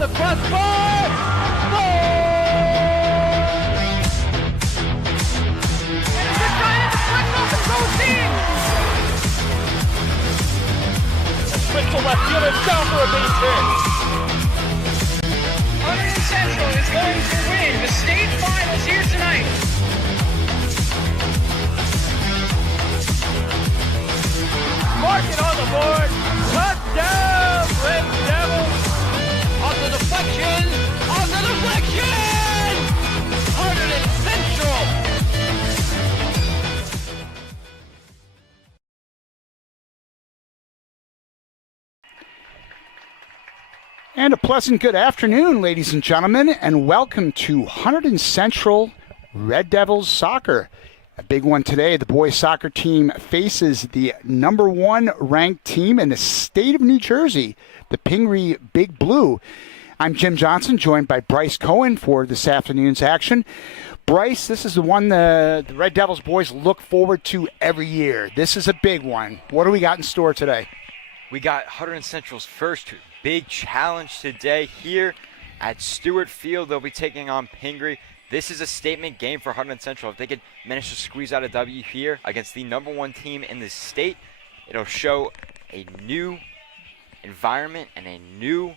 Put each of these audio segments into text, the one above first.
off the crossbar. Goal! And the Giants flipped off the goal team. Switch to left field and down for a base hit. Hunterdon Central is going to win the state finals here tonight. Mark it on the board. Touchdown, Red Devils. On the deflection. On the deflection. Hunterdon Central. And a pleasant good afternoon, ladies and gentlemen, and welcome to Hunterdon Central Red Devils Soccer. A big one today. The boys soccer team faces the number one ranked team in the state of New Jersey, the Pingree Big Blue. I'm Jim Johnson, joined by Bryce Cohen for this afternoon's action. Bryce, this is the one the Red Devils boys look forward to every year. This is a big one. What do we got in store today? We got Hunterdon Central's first big challenge today here at Stewart Field. They'll be taking on Pingree. This is a statement game for Hunterdon Central. If they could manage to squeeze out a W here against the number one team in the state, it'll show a new environment and a new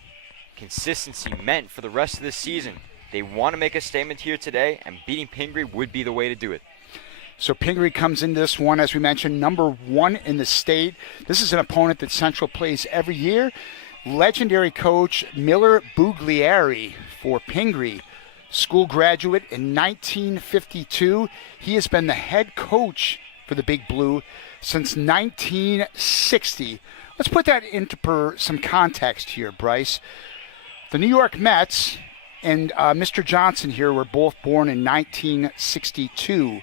consistency meant for the rest of the season. They want to make a statement here today, and beating Pingree would be the way to do it. So Pingree comes in this one, as we mentioned, number one in the state. This is an opponent that Central plays every year. Legendary coach Miller Bugliari for Pingree, school graduate in 1952. He has been the head coach for the Big Blue since 1960. Let's put that into some context here, Bryce. The New York Mets and Mr. Johnson here were both born in 1962.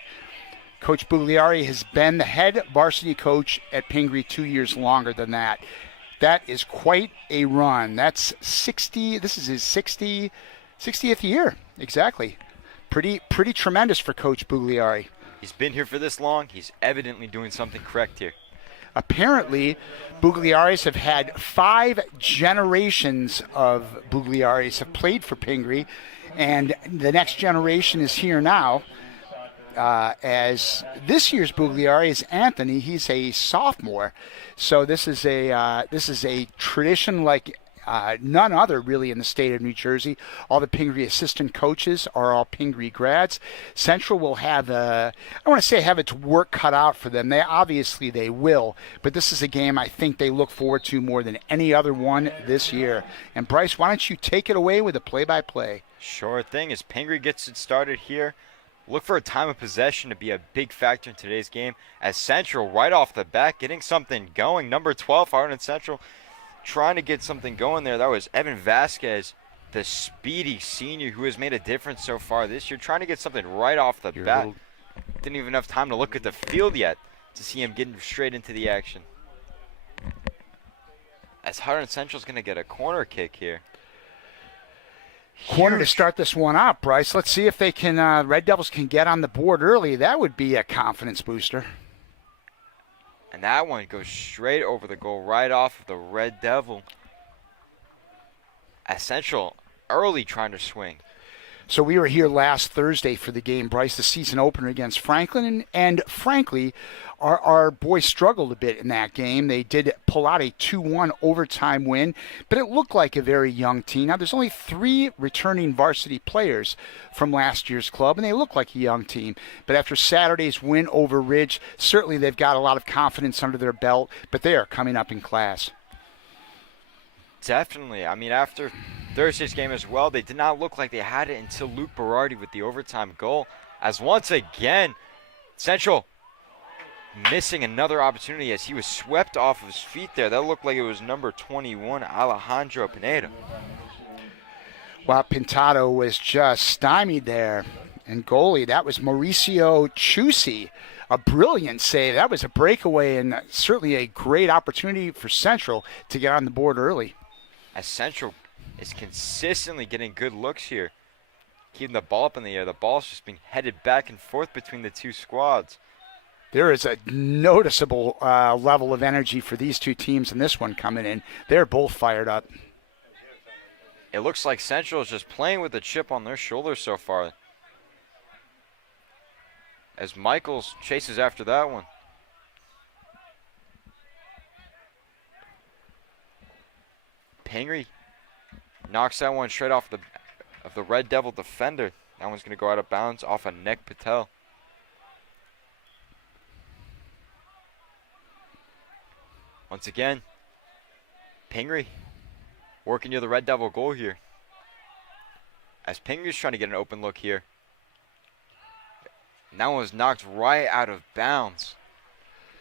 Coach Bugliari has been the head varsity coach at Pingree 2 years longer than that. That is quite a run. That's 60. This is his 60th year. Exactly. Pretty tremendous for Coach Bugliari. He's been here for this long. He's evidently doing something correct here. Apparently, Bugliaris have had 5 generations of Bugliaris have played for Pingree, and the next generation is here now. As this year's Bugliari is Anthony. He's a sophomore, so this is a tradition like none other really in the state of New Jersey. All the Pingree assistant coaches are all Pingree grads. Central will have I don't want to say have its work cut out for them. They will, but this is a game I think they look forward to more than any other one this year. And Bryce, why don't you take it away with a play-by-play? Sure thing. As Pingree gets it started here, look for a time of possession to be a big factor in today's game, as Central right off the bat getting something going. Number 12, Hunterdon Central, trying to get something going there. That was Evan Vasquez, the speedy senior who has made a difference so far this year, trying to get something right off the bat. Didn't even have time to look at the field yet to see him getting straight into the action. As Hunterdon Central's going to get a corner kick here. Corner to start this one up, Bryce. Let's see if they can. Red Devils can get on the board early. That would be a confidence booster. And that one goes straight over the goal, right off of the Red Devil. As Central early trying to swing. So we were here last Thursday for the game, Bryce, the season opener against Franklin, and frankly, our boys struggled a bit in that game. They did pull out a 2-1 overtime win, but it looked like a very young team. Now, there's only 3 returning varsity players from last year's club, and they look like a young team. But after Saturday's win over Ridge, certainly they've got a lot of confidence under their belt, but they are coming up in class. Definitely. I mean, after Thursday's game as well, they did not look like they had it until Luke Berardi with the overtime goal. As once again, Central missing another opportunity as he was swept off of his feet there. That looked like it was number 21, Alejandro Pineda. Well, Pintado was just stymied there. And goalie, that was Mauricio Chusi. A brilliant save. That was a breakaway and certainly a great opportunity for Central to get on the board early. As Central is consistently getting good looks here, keeping the ball up in the air. The ball's just being headed back and forth between the two squads. There is a noticeable level of energy for these two teams in this one coming in. They're both fired up. It looks like Central is just playing with a chip on their shoulder so far. As Michaels chases after that one. Pingree knocks that one straight off the Red Devil defender. That one's going to go out of bounds off of Nick Patel. Once again, Pingree working near the Red Devil goal here. As Pingree's trying to get an open look here. And that one was knocked right out of bounds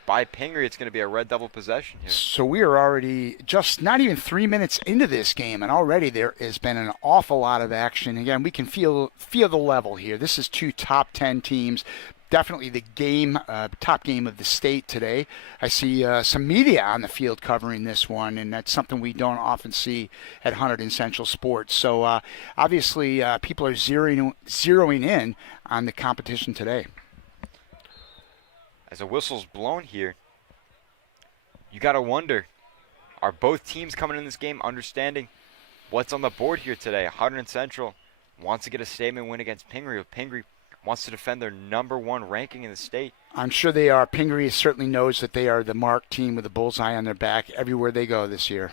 by Pingree. It's going to be a Red Devil possession here. So we are already just not even 3 minutes into this game, and already there has been an awful lot of action. Again, we can feel the level here. This is 2 top 10 teams. Definitely the top game of the state today. I see some media on the field covering this one, and that's something we don't often see at Hunterdon Central Sports. So obviously people are zeroing in on the competition today. As a whistle's blown here, you got to wonder, are both teams coming in this game understanding what's on the board here today? Hunterdon Central wants to get a statement win against Pingree. Pingree wants to defend their #1 ranking in the state. I'm sure they are. Pingree certainly knows that they are the marked team with a bullseye on their back everywhere they go this year.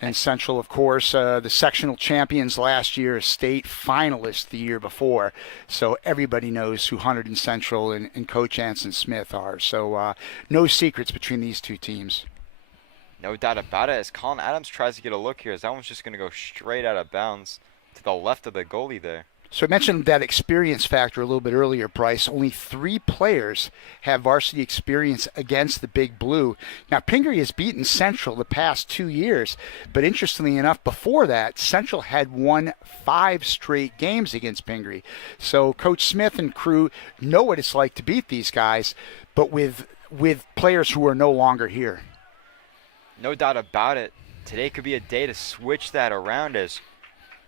And Central, of course, the sectional champions last year, state finalists the year before. So everybody knows who Hunterdon Central and Coach Anson Smith are. So no secrets between these two teams. No doubt about it. As Colin Adams tries to get a look here, as that one's just going to go straight out of bounds to the left of the goalie there. So I mentioned that experience factor a little bit earlier, Bryce. Only 3 players have varsity experience against the Big Blue. Now, Pingree has beaten Central the past 2 years, but interestingly enough, before that, Central had won 5 straight games against Pingree. So Coach Smith and crew know what it's like to beat these guys, but with players who are no longer here. No doubt about it. Today could be a day to switch that around, as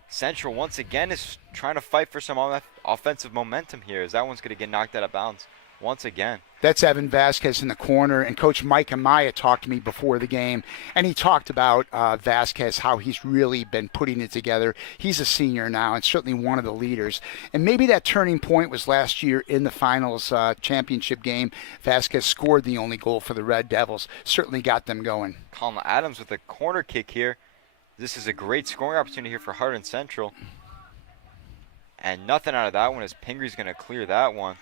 Central once again is trying to fight for some offensive momentum here, as that one's going to get knocked out of bounds once again. That's Evan Vasquez in the corner, and Coach Mike Amaya talked to me before the game, and he talked about Vasquez, how he's really been putting it together. He's a senior now and certainly one of the leaders. And maybe that turning point was last year in the finals championship game. Vasquez scored the only goal for the Red Devils, certainly got them going. Colin Adams with a corner kick here. This is a great scoring opportunity here for Hunterdon Central. And nothing out of that one, as Pingree's going to clear that one.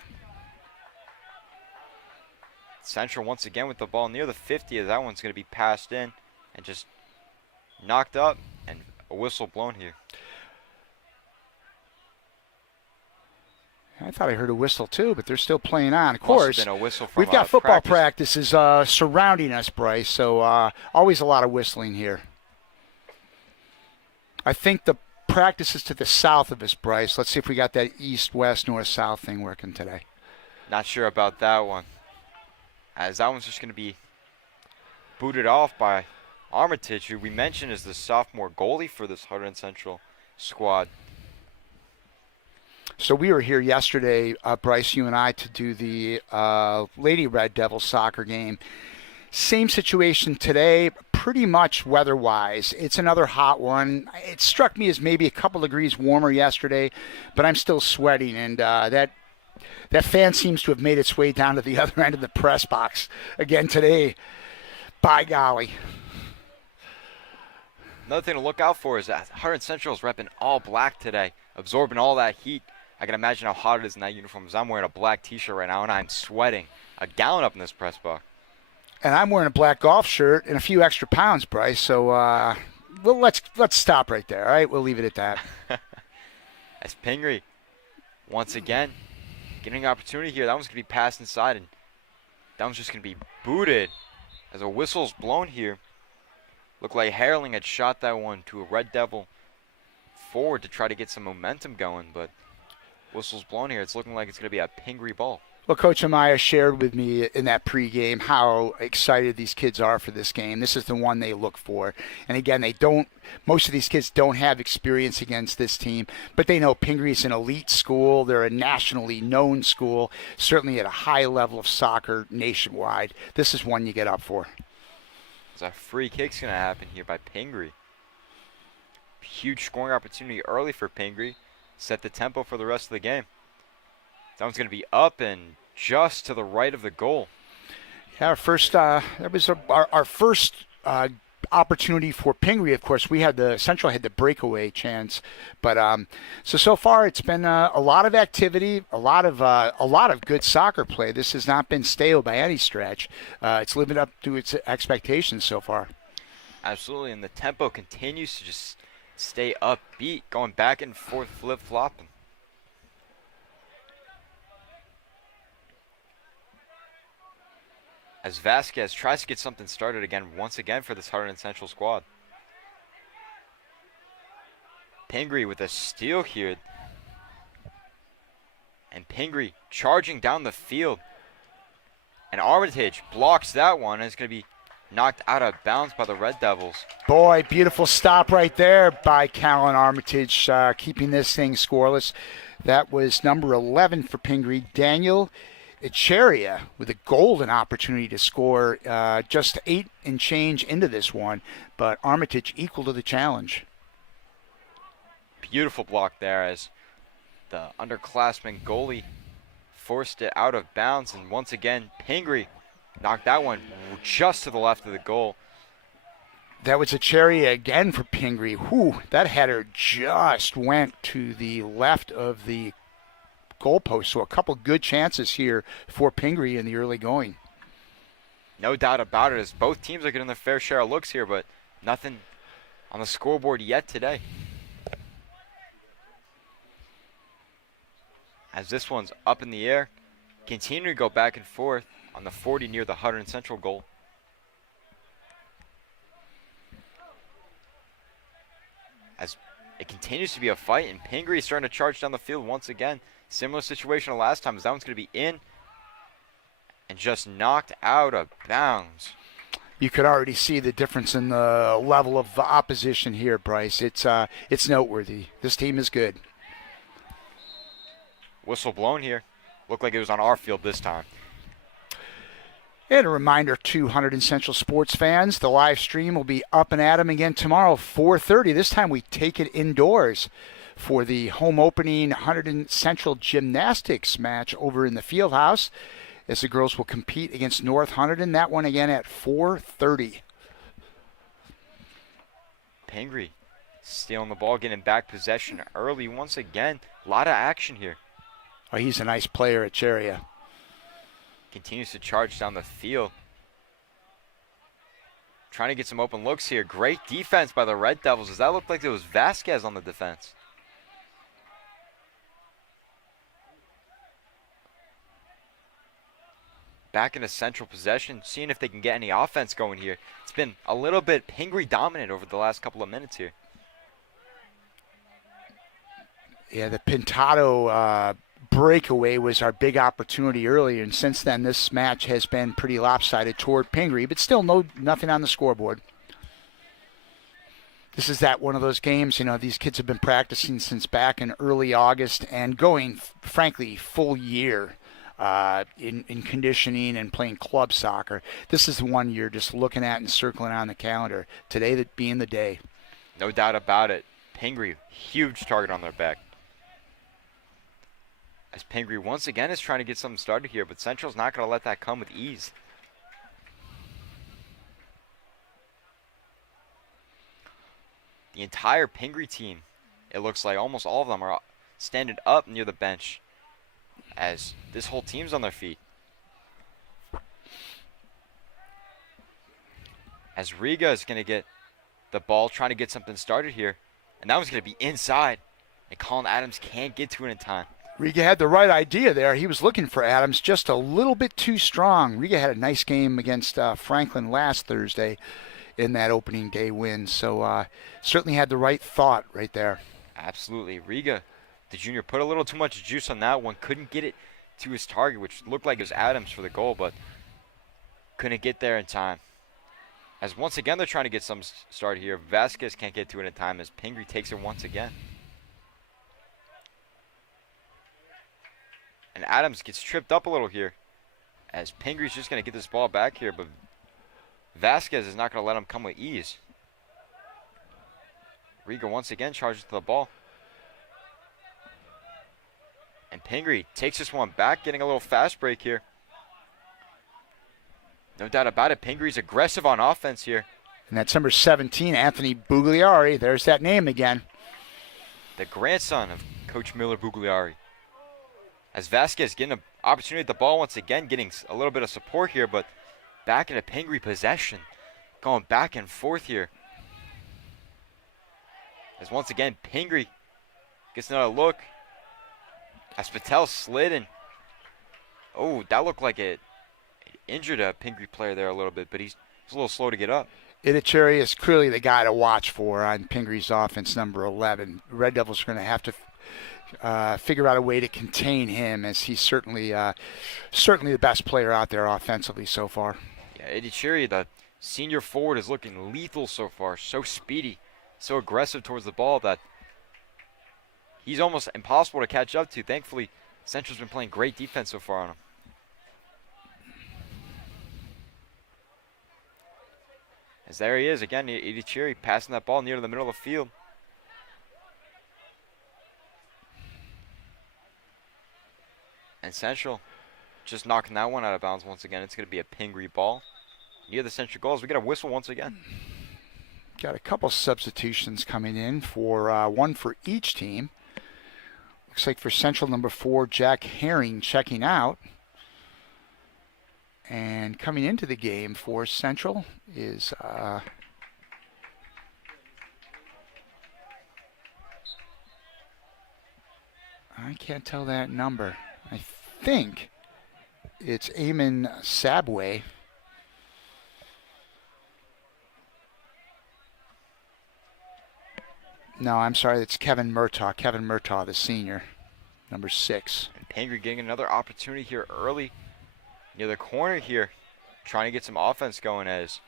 Central once again with the ball near the 50, as that one's going to be passed in and just knocked up, and a whistle blown here. I thought I heard a whistle too, but they're still playing on. Of course, been a whistle from, we've got football practice. practices surrounding us, Bryce, so always a lot of whistling here. I think the practice is to the south of us, Bryce. Let's see if we got that east, west, north, south thing working today. Not sure about that one, as that one's just going to be booted off by Armitage, who we mentioned is the sophomore goalie for this Hunterdon Central squad. So we were here yesterday, Bryce, you and I, to do the Lady Red Devil soccer game. Same situation today, pretty much weather-wise. It's another hot one. It struck me as maybe a couple degrees warmer yesterday, but I'm still sweating, and that fan seems to have made its way down to the other end of the press box again today. By golly. Another thing to look out for is that Hunterdon Central is repping all black today, absorbing all that heat. I can imagine how hot it is in that uniform, as I'm wearing a black T-shirt right now, and I'm sweating a gallon up in this press box. And I'm wearing a black golf shirt and a few extra pounds, Bryce. So, well, let's stop right there. All right, we'll leave it at that. As Pingree, once again, getting an opportunity here. That one's going to be passed inside, and that one's just going to be booted as a whistle's blown here. Looked like Herling had shot that one to a Red Devil forward to try to get some momentum going, but whistle's blown here. It's looking like it's going to be a Pingree ball. Well, Coach Amaya shared with me in that pregame how excited these kids are for this game. This is the one they look for. And again, most of these kids don't have experience against this team, but they know Pingree is an elite school. They're a nationally known school, certainly at a high level of soccer nationwide. This is one you get up for. There's a free kick's going to happen here by Pingree. Huge scoring opportunity early for Pingree. Set the tempo for the rest of the game. That one's going to be up and just to the right of the goal. Yeah, that was our first opportunity for Pingree. Of course, Central had the breakaway chance, but so far it's been a lot of activity, a lot of good soccer play. This has not been stale by any stretch. It's living up to its expectations so far. Absolutely, and the tempo continues to just stay upbeat, going back and forth, flip-flopping. As Vasquez tries to get something started once again for this Hunterdon Central squad. Pingree with a steal here. And Pingree charging down the field. And Armitage blocks that one, and it's going to be knocked out of bounds by the Red Devils. Boy, beautiful stop right there by Callan Armitage, keeping this thing scoreless. That was number 11 for Pingree, Daniel Echeria, with a golden opportunity to score just 8 and change into this one, but Armitage equal to the challenge. Beautiful block there as the underclassman goalie forced it out of bounds, and once again Pingree knocked that one just to the left of the goal. That was Echeria again for Pingree. Whew, that header just went to the left of the goalpost, so a couple good chances here for Pingree in the early going. No doubt about it, as both teams are getting their fair share of looks here, but nothing on the scoreboard yet today. As this one's up in the air, continue to go back and forth on the 40 near the Hunterdon Central goal. As it continues to be a fight, and Pingree is starting to charge down the field once again. Similar situation to last time, as that one's going to be in and just knocked out of bounds. You could already see the difference in the level of opposition here, Bryce. It's noteworthy. This team is good. Whistle blown here. Looked like it was on our field this time. And a reminder to Hunterdon Central sports fans, the live stream will be up and at 'em again tomorrow, 4:30. This time we take it indoors for the home opening Hunterdon Central gymnastics match over in the field house, as the girls will compete against North Hunterdon. That one again at 4:30. Pingree stealing the ball, getting back possession early once again. A lot of action here. Oh, he's a nice player at Cheria. Continues to charge down the field. Trying to get some open looks here. Great defense by the Red Devils. Does that look like it was Vasquez on the defense? Back into central possession, seeing if they can get any offense going here. It's been a little bit Pingree dominant over the last couple of minutes here. Yeah, the Pintado breakaway was our big opportunity earlier, and since then this match has been pretty lopsided toward Pingree, but still nothing on the scoreboard. This is one of those games, these kids have been practicing since back in early August and going, frankly, full year in conditioning and playing club soccer. This is the one you're just looking at and circling on the calendar. Today that being the day. No doubt about it. Pingree, huge target on their back. As Pingree once again is trying to get something started here, but Central's not going to let that come with ease. The entire Pingree team, it looks like almost all of them are standing up near the bench, as this whole team's on their feet. As Riga is going to get the ball, trying to get something started here, and that one's going to be inside, and Colin Adams can't get to it in time. Riga had the right idea there. He was looking for Adams just a little bit too strong. Riga had a nice game against Franklin last Thursday in that opening day win. So certainly had the right thought right there. Absolutely. Riga, the junior, put a little too much juice on that one. Couldn't get it to his target, which looked like it was Adams for the goal, but couldn't get there in time. As once again they're trying to get some start here. Vasquez can't get to it in time as Pingree takes it once again. And Adams gets tripped up a little here, as Pingree's just going to get this ball back here, but Vasquez is not going to let him come with ease. Riga once again charges to the ball. And Pingree takes this one back, getting a little fast break here. No doubt about it, Pingree's aggressive on offense here. And that's number 17, Anthony Bugliari. There's that name again. The grandson of Coach Miller Bugliari. As Vasquez getting an opportunity at the ball once again, getting a little bit of support here, but back into Pingree possession. Going back and forth here. As once again, Pingree gets another look. As Patel slid and, oh, that looked like it injured a Pingree player there a little bit, but he's a little slow to get up. Idicheri is clearly the guy to watch for on Pingree's offense, number 11. Red Devils are going to have to figure out a way to contain him, as he's certainly the best player out there offensively so far. Yeah, Idicheri, the senior forward, is looking lethal so far. So speedy, so aggressive towards the ball that he's almost impossible to catch up to. Thankfully, Central's been playing great defense so far on him. As there he is again, Idicheri passing that ball near the middle of the field. And Central just knocking that one out of bounds once again. It's going to be a Pingree ball. Near the Central goals, we get a whistle once again. Got a couple substitutions coming in, for one for each team. Looks like for Central, number 4, Jack Herring checking out. And coming into the game for Central is I can't tell that number. I think it's Eamon Sabway. No, I'm sorry, it's Kevin Murtaugh. Kevin Murtaugh, the senior, number 6. And Pingree getting another opportunity here early near the corner here, trying to get some offense going, as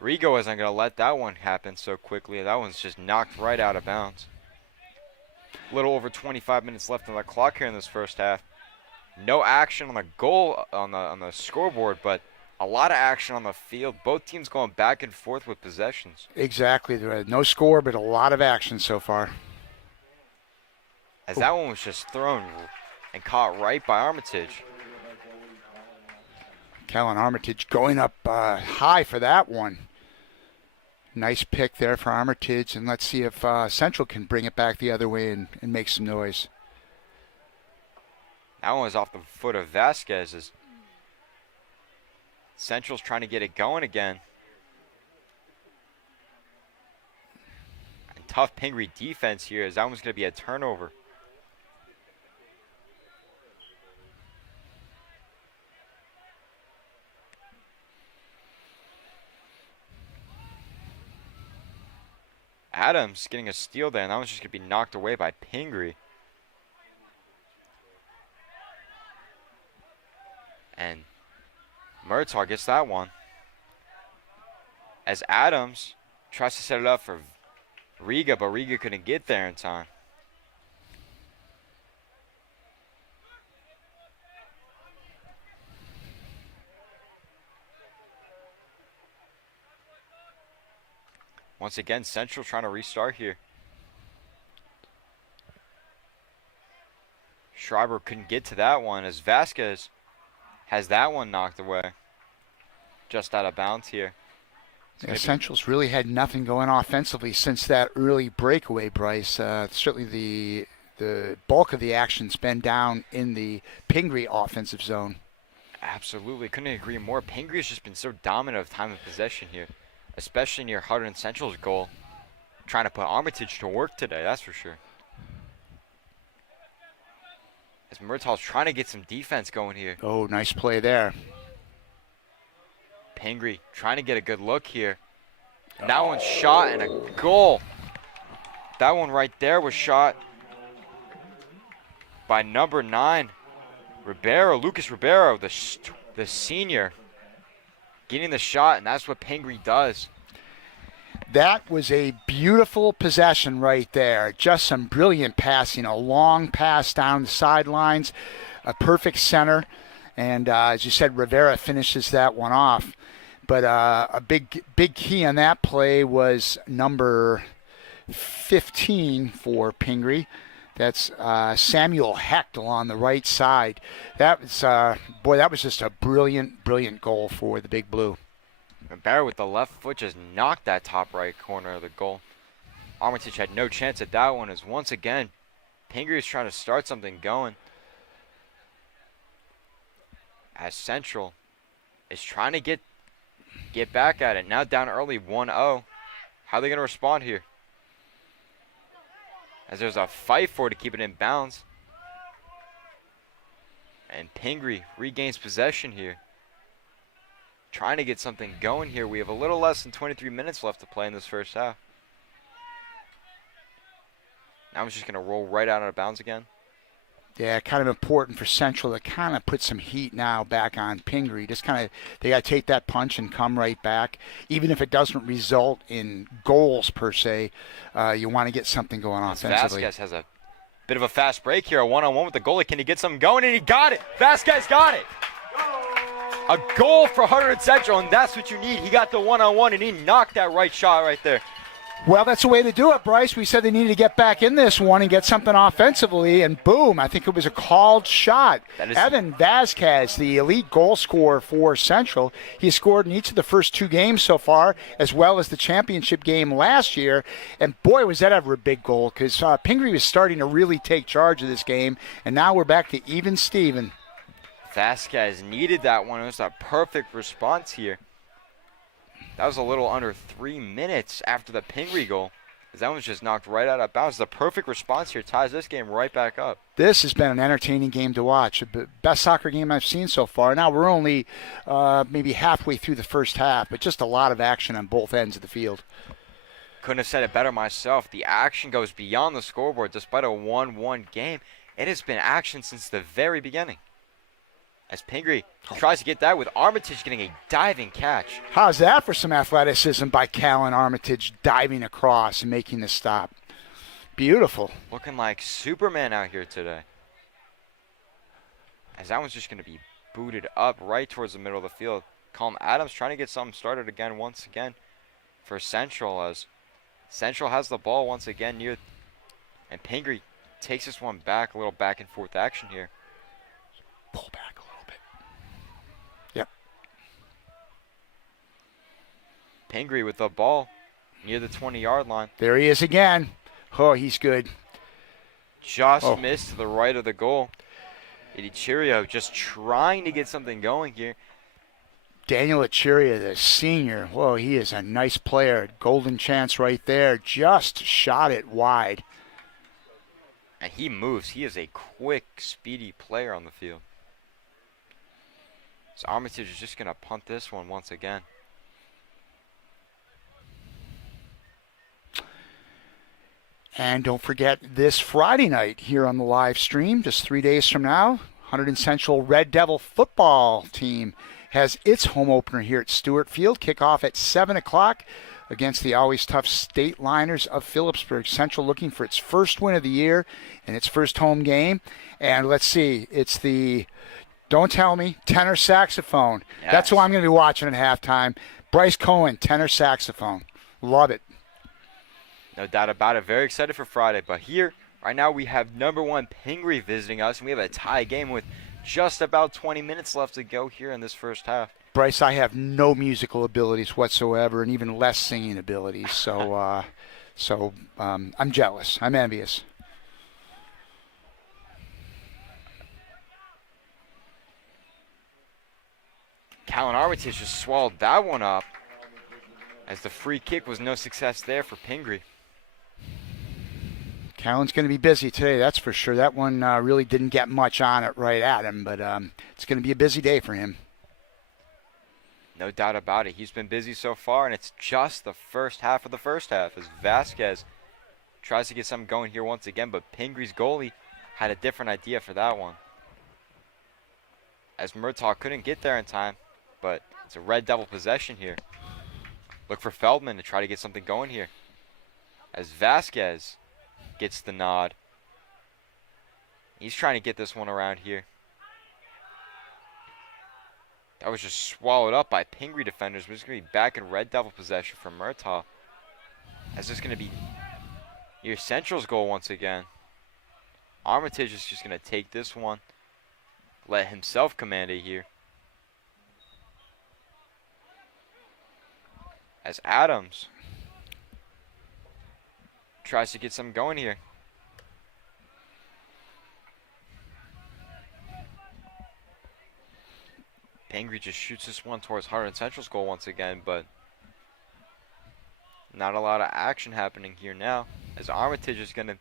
Rigo isn't going to let that one happen so quickly. That one's just knocked right out of bounds. A little over 25 minutes left on the clock here in this first half. No action on the goal on the scoreboard, but a lot of action on the field. Both teams going back and forth with possessions. Exactly. No score, but a lot of action so far. As that one was just thrown and caught right by Armitage. Callan Armitage going up high for that one. Nice pick there for Armitage, and let's see if Central can bring it back the other way and make some noise. That one was off the foot of Vasquez, as Central's trying to get it going again. And tough Pingree defense here, as that one's going to be a turnover. Adams getting a steal there, and that one's just going to be knocked away by Pingree. And Murtaugh gets that one. As Adams tries to set it up for Riga, but Riga couldn't get there in time. Once again, Central trying to restart here. Schreiber couldn't get to that one, as Vasquez has that one knocked away. Just out of bounds here. Yeah, Central's really had nothing going offensively since that early breakaway, Bryce. Certainly the bulk of the action's been down in the Pingree offensive zone. Absolutely. Couldn't agree more. Pingree has just been so dominant of time of possession here, especially near Hunterdon Central's goal. Trying to put Armitage to work today, that's for sure. As Murtaugh's trying to get some defense going here. Oh, nice play there. Pingree trying to get a good look here. And that one's shot and a goal. That one right there was shot by number 9, Ribeiro, Lucas Ribeiro, the senior, getting the shot, and that's what Pingree does. That was a beautiful possession right there. Just some brilliant passing, a long pass down the sidelines, a perfect center. And as you said, Rivera finishes that one off. But a big key on that play was number 15 for Pingree. That's Samuel Hecht along the right side. That was that was just a brilliant goal for the Big Blue. And Barrett with the left foot just knocked that top right corner of the goal. Armitage had no chance at that one, as once again, Pingree is trying to start something going. As Central is trying to get back at it. Now down early, 1-0. How are they going to respond here? As there's a fight for it to keep it in bounds. And Pingree regains possession here. Trying to get something going here. We have a little less than 23 minutes left to play in this first half. Now it's just going to roll right out of bounds again. Yeah, kind of important for Central to kind of put some heat now back on Pingree. Just kind of, they got to take that punch and come right back. Even if it doesn't result in goals per se, you want to get something going on offensively. Vasquez has a bit of a fast break here, a one-on-one with the goalie. Can he get something going? And he got it. Vasquez got it. A goal for Hunterdon Central, and that's what you need. He got the one-on-one, and he knocked that right shot right there. Well, that's the way to do it, Bryce. We said they needed to get back in this one and get something offensively, and boom, I think it was a called shot. Evan Vasquez, the elite goal scorer for Central, he scored in each of the first 2 games so far, as well as the championship game last year, and boy, was that ever a big goal, because Pingree was starting to really take charge of this game, and now we're back to even Steven. Vasquez needed that one. It was a perfect response here. That was a little under 3 minutes after the Pingree goal. That one was just knocked right out of bounds. The perfect response here ties this game right back up. This has been an entertaining game to watch. The best soccer game I've seen so far. Now we're only maybe halfway through the first half, but just a lot of action on both ends of the field. Couldn't have said it better myself. The action goes beyond the scoreboard. Despite a 1-1 game, it has been action since the very beginning. As Pingree tries to get that with Armitage getting a diving catch. How's that for some athleticism by Callan Armitage diving across and making the stop? Beautiful. Looking like Superman out here today. As that one's just going to be booted up right towards the middle of the field. Colm Adams trying to get something started again once again for Central, as Central has the ball once again near, and Pingree takes this one back, a little back and forth action here. Pull back a little bit. Yep. Pingree with the ball near the 20-yard line. There he is again. Oh, he's good. Just missed to the right of the goal. Ichirio just trying to get something going here. Daniel Ichirio, the senior. Whoa, he is a nice player. Golden chance right there. Just shot it wide. And he moves. He is a quick, speedy player on the field. So Armitage is just going to punt this one once again. And don't forget this Friday night here on the live stream, just 3 days from now, Hunterdon Central Red Devil football team has its home opener here at Stewart Field. Kickoff at 7 o'clock against the always tough State Liners of Phillipsburg. Central looking for its first win of the year and its first home game. And let's see, it's the, don't tell me, tenor saxophone. Yes. That's who I'm going to be watching at halftime. Bryce Cohen, tenor saxophone. Love it. No doubt about it. Very excited for Friday. But here, right now, we have number 1 Pingree visiting us, and we have a tie game with just about 20 minutes left to go here in this first half. Bryce, I have no musical abilities whatsoever, and even less singing abilities. So, I'm jealous. I'm envious. Callan Armitage just swallowed that one up, as the free kick was no success there for Pingree. Callan's going to be busy today, that's for sure. That one really didn't get much on it right at him, but it's going to be a busy day for him. No doubt about it. He's been busy so far, and it's just the first half of the first half as Vasquez tries to get something going here once again, but Pingree's goalie had a different idea for that one. As Murtaugh couldn't get there in time, but it's a Red Devil possession here. Look for Feldman to try to get something going here. As Vasquez gets the nod. He's trying to get this one around here. That was just swallowed up by Pingree defenders. But it's going to be back in Red Devil possession for Murtaugh. As this going to be your Central's goal once again. Armitage is just going to take this one. Let himself command it here. As Adams tries to get something going here. Pingree just shoots this one towards Hunterdon Central's goal once again, but not a lot of action happening here now, as Armitage is going to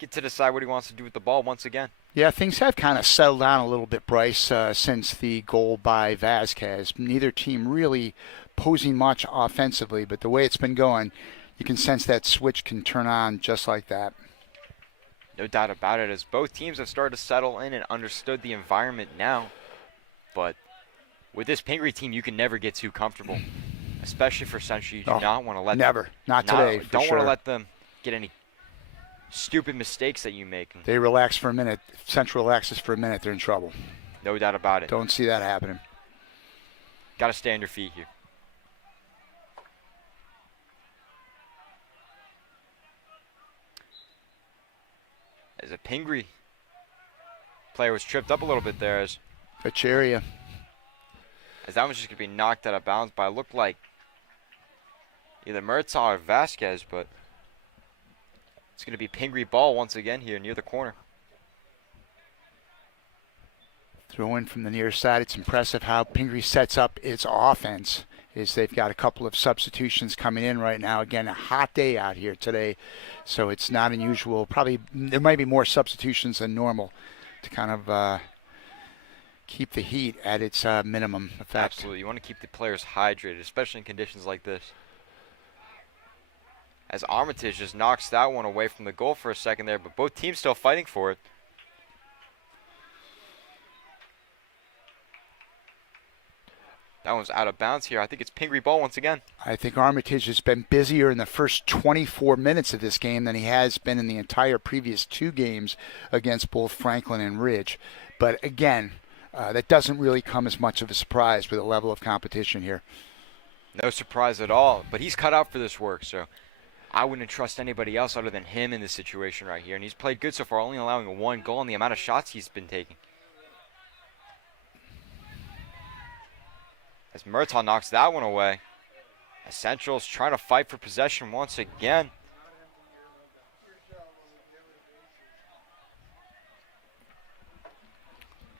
get to decide what he wants to do with the ball once again. Yeah, things have kind of settled down a little bit, Bryce, since the goal by Vasquez. Neither team really posing much offensively, but the way it's been going, you can sense that switch can turn on just like that. No doubt about it, as both teams have started to settle in and understood the environment now. But with this Pingree team, you can never get too comfortable, especially for Central. You do not want to let never, not today. Don't want to let them get any stupid mistakes that you make. They relax for a minute. If Central relaxes for a minute, they're in trouble. No doubt about it. Don't see that happening. Got to stay on your feet here. As a Pingree player was tripped up a little bit there, as Echeria. As that one's just going to be knocked out of bounds by, it looked like either Murtaugh or Vasquez, but it's going to be Pingree ball once again here near the corner. Throw in from the near side. It's impressive how Pingree sets up its offense. Is they've got a couple of substitutions coming in right now. Again, a hot day out here today, so it's not unusual. Probably there might be more substitutions than normal to kind of keep the heat at its minimum effect. Absolutely. You want to keep the players hydrated, especially in conditions like this. As Armitage just knocks that one away from the goal for a second there, but both teams still fighting for it. That one's out of bounds here. I think it's Pingree ball once again. I think Armitage has been busier in the first 24 minutes of this game than he has been in the entire previous two games against both Franklin and Ridge. But again, that doesn't really come as much of a surprise with the level of competition here. No surprise at all. But he's cut out for this work, so I wouldn't trust anybody else other than him in this situation right here. And he's played good so far, only allowing one goal and the amount of shots he's been taking. As Murtaugh knocks that one away. As Central's trying to fight for possession once again.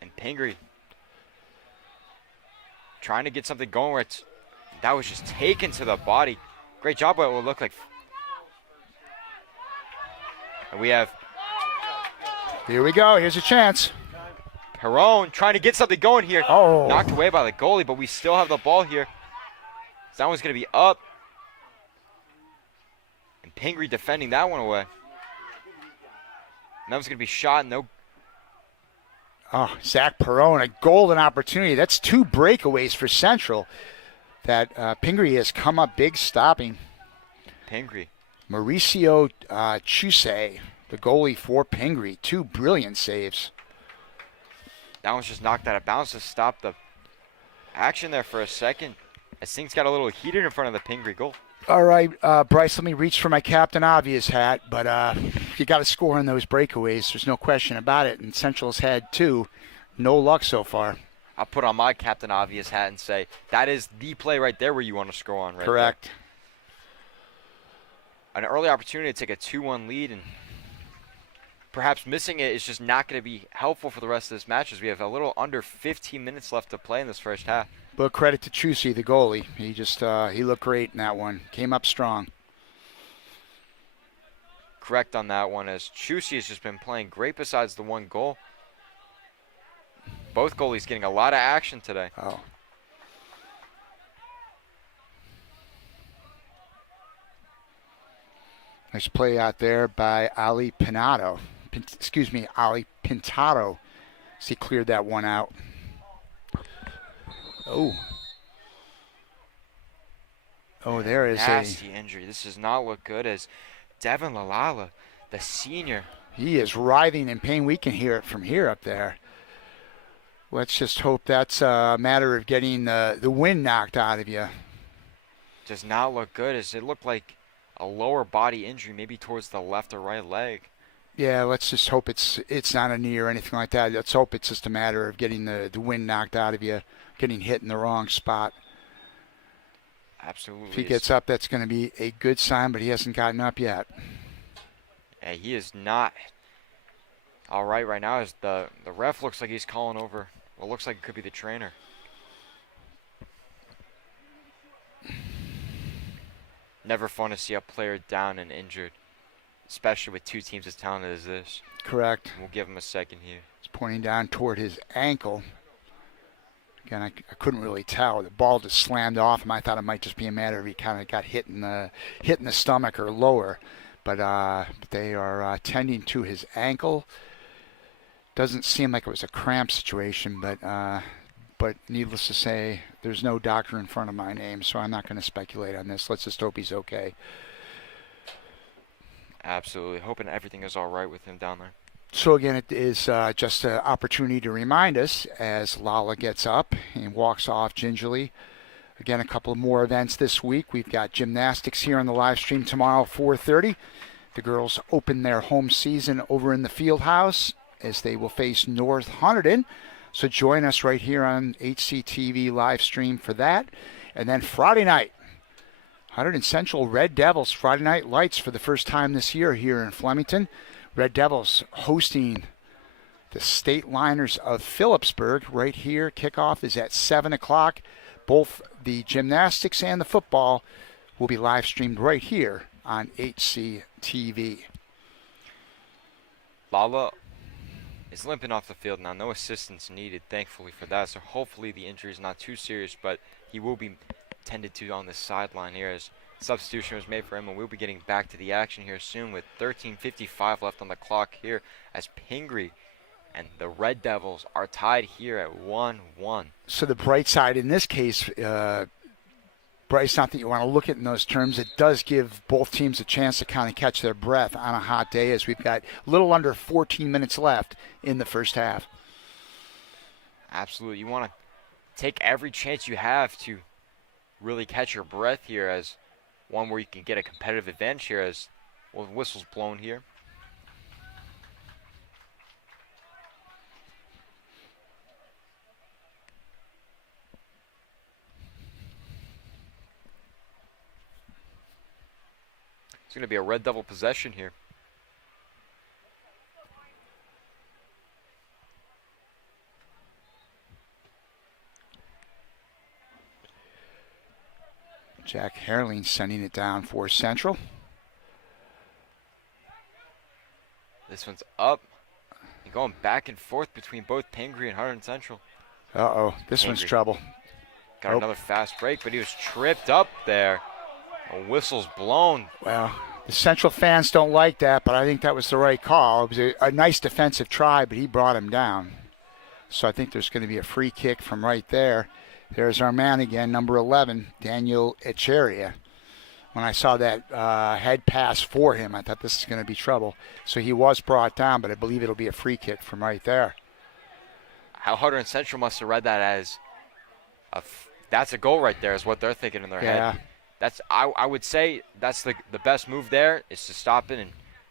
And Pingree trying to get something going where that was just taken to the body. Great job by what would look like. And we have... Here we go. Here's a chance. Perron trying to get something going here. Oh. Knocked away by the goalie, but we still have the ball here. That one's going to be up. And Pingree defending that one away. And that one's going to be shot. No. Oh, Zach Perron, a golden opportunity. That's two breakaways for Central that Pingree has come up big stopping. Pingree. Mauricio Chuse, the goalie for Pingree. Two brilliant saves. That one's just knocked out of bounds to stop the action there for a second. As things got a little heated in front of the Pingree goal. All right, Bryce, let me reach for my Captain Obvious hat, but you got to score on those breakaways. There's no question about it, and Central's had two. No luck so far. I'll put on my Captain Obvious hat and say that is the play right there where you want to score on right Correct. There. An early opportunity to take a 2-1 lead, and perhaps missing it is just not going to be helpful for the rest of this match, as we have a little under 15 minutes left to play in this first half. But credit to Chusey, the goalie. He just he looked great in that one. Came up strong. Correct on that one, as Chusey has just been playing great besides the one goal. Both goalies getting a lot of action today. Oh. Nice play out there by Ali Pintado. Ali Pintado. He cleared that one out. Oh. Oh, there is nasty injury. This does not look good, as Devin Lalala, the senior. He is writhing in pain. We can hear it from here up there. Let's just hope that's a matter of getting the wind knocked out of you. Does not look good, as it looked like a lower body injury, maybe towards the left or right leg. Yeah, let's just hope it's not a knee or anything like that. Let's hope it's just a matter of getting the wind knocked out of you, getting hit in the wrong spot. Absolutely. If he gets up, that's going to be a good sign, but he hasn't gotten up yet. Yeah, he is not all right now. As the ref looks like he's calling over what looks like it could be the trainer. Never fun to see a player down and injured, especially with two teams as talented as this. Correct. We'll give him a second here. He's pointing down toward his ankle. Again, I couldn't really tell. The ball just slammed off him. I thought it might just be a matter of he kind of got hit in the stomach or lower. But they are tending to his ankle. Doesn't seem like it was a cramp situation, but needless to say, there's no doctor in front of my name, so I'm not going to speculate on this. Let's just hope he's okay. Absolutely. Hoping everything is all right with him down there. So again, it is just an opportunity to remind us as Lala gets up and walks off gingerly. Again, a couple of more events this week. We've got gymnastics here on the live stream tomorrow, 4:30. The girls open their home season over in the field house as they will face North Hunterdon. So join us right here on HCTV live stream for that. And then Friday night, Hunterdon Central Red Devils Friday Night Lights for the first time this year here in Flemington. Red Devils hosting the State Liners of Phillipsburg right here. Kickoff is at 7 o'clock. Both the gymnastics and the football will be live streamed right here on HCTV. Lala is limping off the field now. No assistance needed, thankfully, for that. So hopefully the injury is not too serious, but he will be tended to on the sideline here as substitution was made for him, and we'll be getting back to the action here soon with 13:55 left on the clock here as Pingree and the Red Devils are tied here at 1-1. So the bright side in this case, Bryce, not that you want to look at it in those terms, it does give both teams a chance to kind of catch their breath on a hot day as we've got a little under 14 minutes left in the first half. Absolutely. You want to take every chance you have to really catch your breath here as one where you can get a competitive advantage here as well. Whistle's blown here. It's going to be a Red Devil possession here. Jack Herling sending it down for Central. This one's up. And going back and forth between both Pingree and Hunterdon Central. Uh-oh, this Pingree. one's trouble. Got another fast break, but he was tripped up there. A whistle's blown. Well, the Central fans don't like that, but I think that was the right call. It was a nice defensive try, but he brought him down. So I think there's going to be a free kick from right there. There's our man again, number 11, Daniel Echeria. When I saw that head pass for him, I thought this is going to be trouble. So he was brought down, but I believe it'll be a free kick from right there. How Hunterdon Central must have read that as that's a goal right there is what they're thinking in their head. That's I would say that's the best move there is to stop it and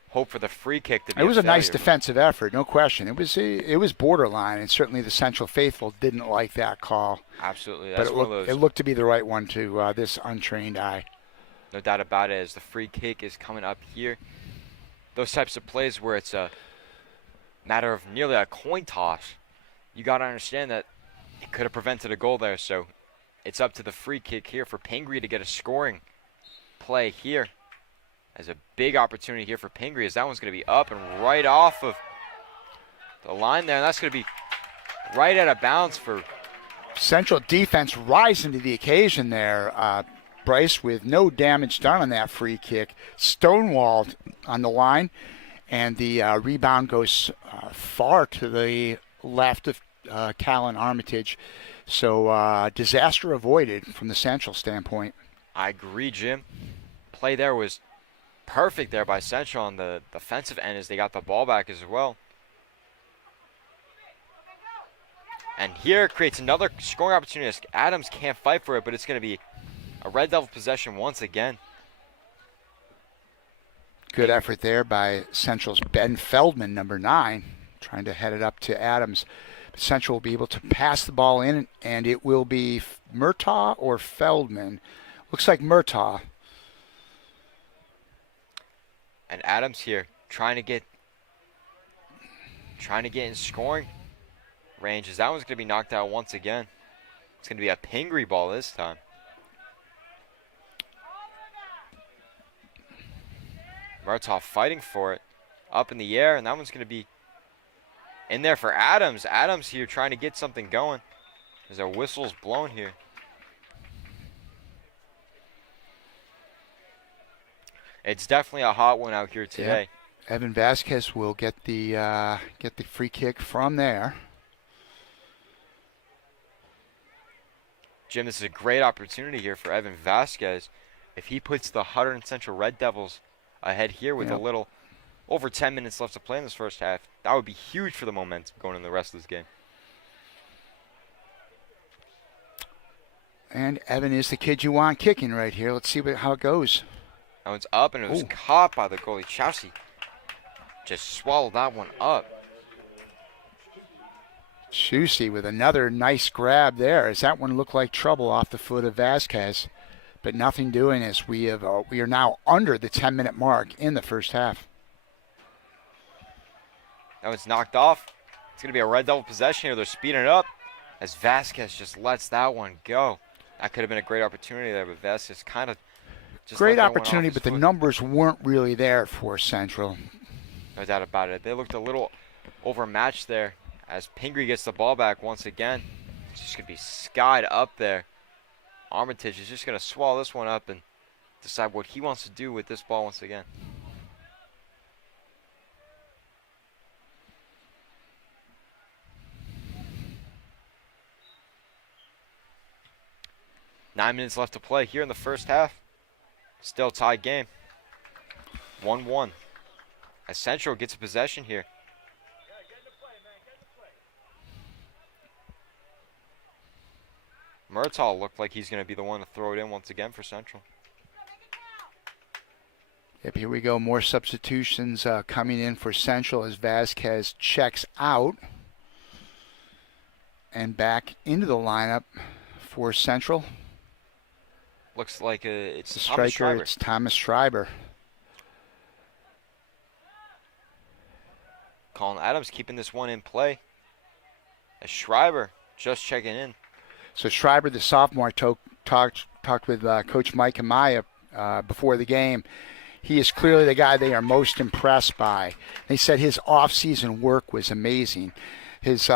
hope for the free kick to be It was a nice failure. defensive effort, no question. It was borderline, and certainly the Central faithful didn't like that call. Absolutely. But That's one of those. it looked to be the right one to this untrained eye. No doubt about it, as the free kick is coming up here. Those types of plays where it's a matter of nearly a coin toss, you got to understand that it could have prevented a goal there. So it's up to the free kick here for Pingree to get a scoring play here. As a big opportunity here for Pingree, as that one's going to be up and right off of the line there. And that's going to be right out of bounds for Central defense rising to the occasion there, Bryce, with no damage done on that free kick. Stonewalled on the line, and the rebound goes far to the left of Callan Armitage. So disaster avoided from the Central standpoint. I agree, Jim. Play there was perfect there by Central on the defensive end as they got the ball back as well. And here creates another scoring opportunity. Adams can't fight for it, but it's going to be a Red Devil possession once again. Good effort there by Central's Ben Feldman, number 9, trying to head it up to Adams. Central will be able to pass the ball in, and it will be Murtaugh or Feldman. Looks like Murtaugh. And Adams here trying to get in scoring ranges. That one's going to be knocked out once again. It's going to be a Pingree ball this time. Murtaugh fighting for it. Up in the air, and that one's going to be in there for Adams. Adams here trying to get something going. There's a whistle's blown here. It's definitely a hot one out here today. Yeah. Evan Vasquez will get the free kick from there. Jim, this is a great opportunity here for Evan Vasquez. If he puts the Hunterdon Central Red Devils ahead here with a little over 10 minutes left to play in this first half, that would be huge for the momentum going in the rest of this game. And Evan is the kid you want kicking right here. Let's see how it goes. That one's up, and it was caught by the goalie. Chelsea just swallowed that one up. Chusey with another nice grab there, as that one looked like trouble off the foot of Vasquez. But nothing doing as we are now under the 10-minute mark in the first half. That one's knocked off. It's going to be a Red Devil possession here. They're speeding it up as Vasquez just lets that one go. That could have been a great opportunity there, but Vasquez kind of just great opportunity, but the numbers weren't really there for Central. No doubt about it. They looked a little overmatched there as Pingree gets the ball back once again. It's just going to be skied up there. Armitage is just going to swallow this one up and decide what he wants to do with this ball once again. Nine minutes left to play here in the first half. Still tied game. 1-1. As Central gets a possession here. Murtaugh looked like he's going to be the one to throw it in once again for Central. Yep, here we go. More substitutions coming in for Central as Vasquez checks out. And back into the lineup for Central. Looks like it's the Thomas striker. Schreiber. It's Thomas Schreiber. Colin Adams keeping this one in play. As Schreiber just checking in. So Schreiber, the sophomore, talked with Coach Mike Amaya before the game. He is clearly the guy they are most impressed by. They said his off-season work was amazing. His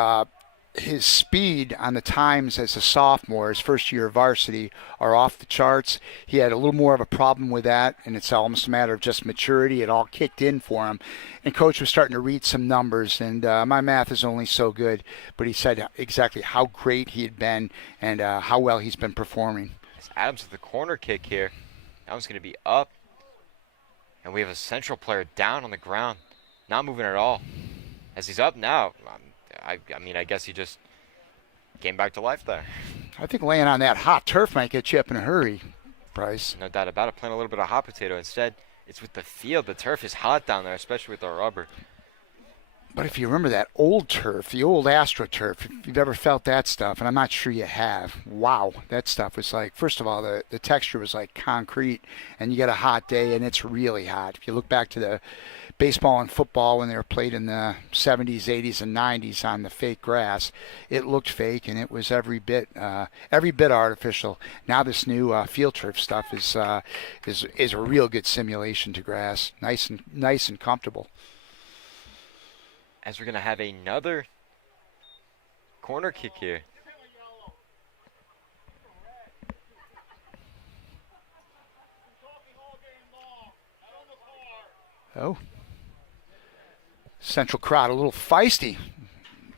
speed on the times as a sophomore, his first year of varsity, are off the charts. He had a little more of a problem with that, and it's almost a matter of just maturity. It all kicked in for him. And Coach was starting to read some numbers, and my math is only so good, but he said exactly how great he had been and how well he's been performing. It's Adams with the corner kick here. That one's going to be up. And we have a Central player down on the ground, not moving at all. As he's up now, I mean, I guess he just came back to life there. I think laying on that hot turf might get you up in a hurry, Bryce. No doubt about it. Playing a little bit of hot potato. Instead, it's with the field. The turf is hot down there, especially with the rubber. But if you remember that old turf, the old AstroTurf, if you've ever felt that stuff, and I'm not sure you have, wow, that stuff was like, first of all, the texture was like concrete, and you get a hot day, and it's really hot. If you look back to the baseball and football when they were played in the 70s, 80s, and 90s on the fake grass, it looked fake, and it was every bit artificial. Now this new field turf stuff is a real good simulation to grass, nice and comfortable. As we're going to have another corner kick here. Oh. Central crowd a little feisty,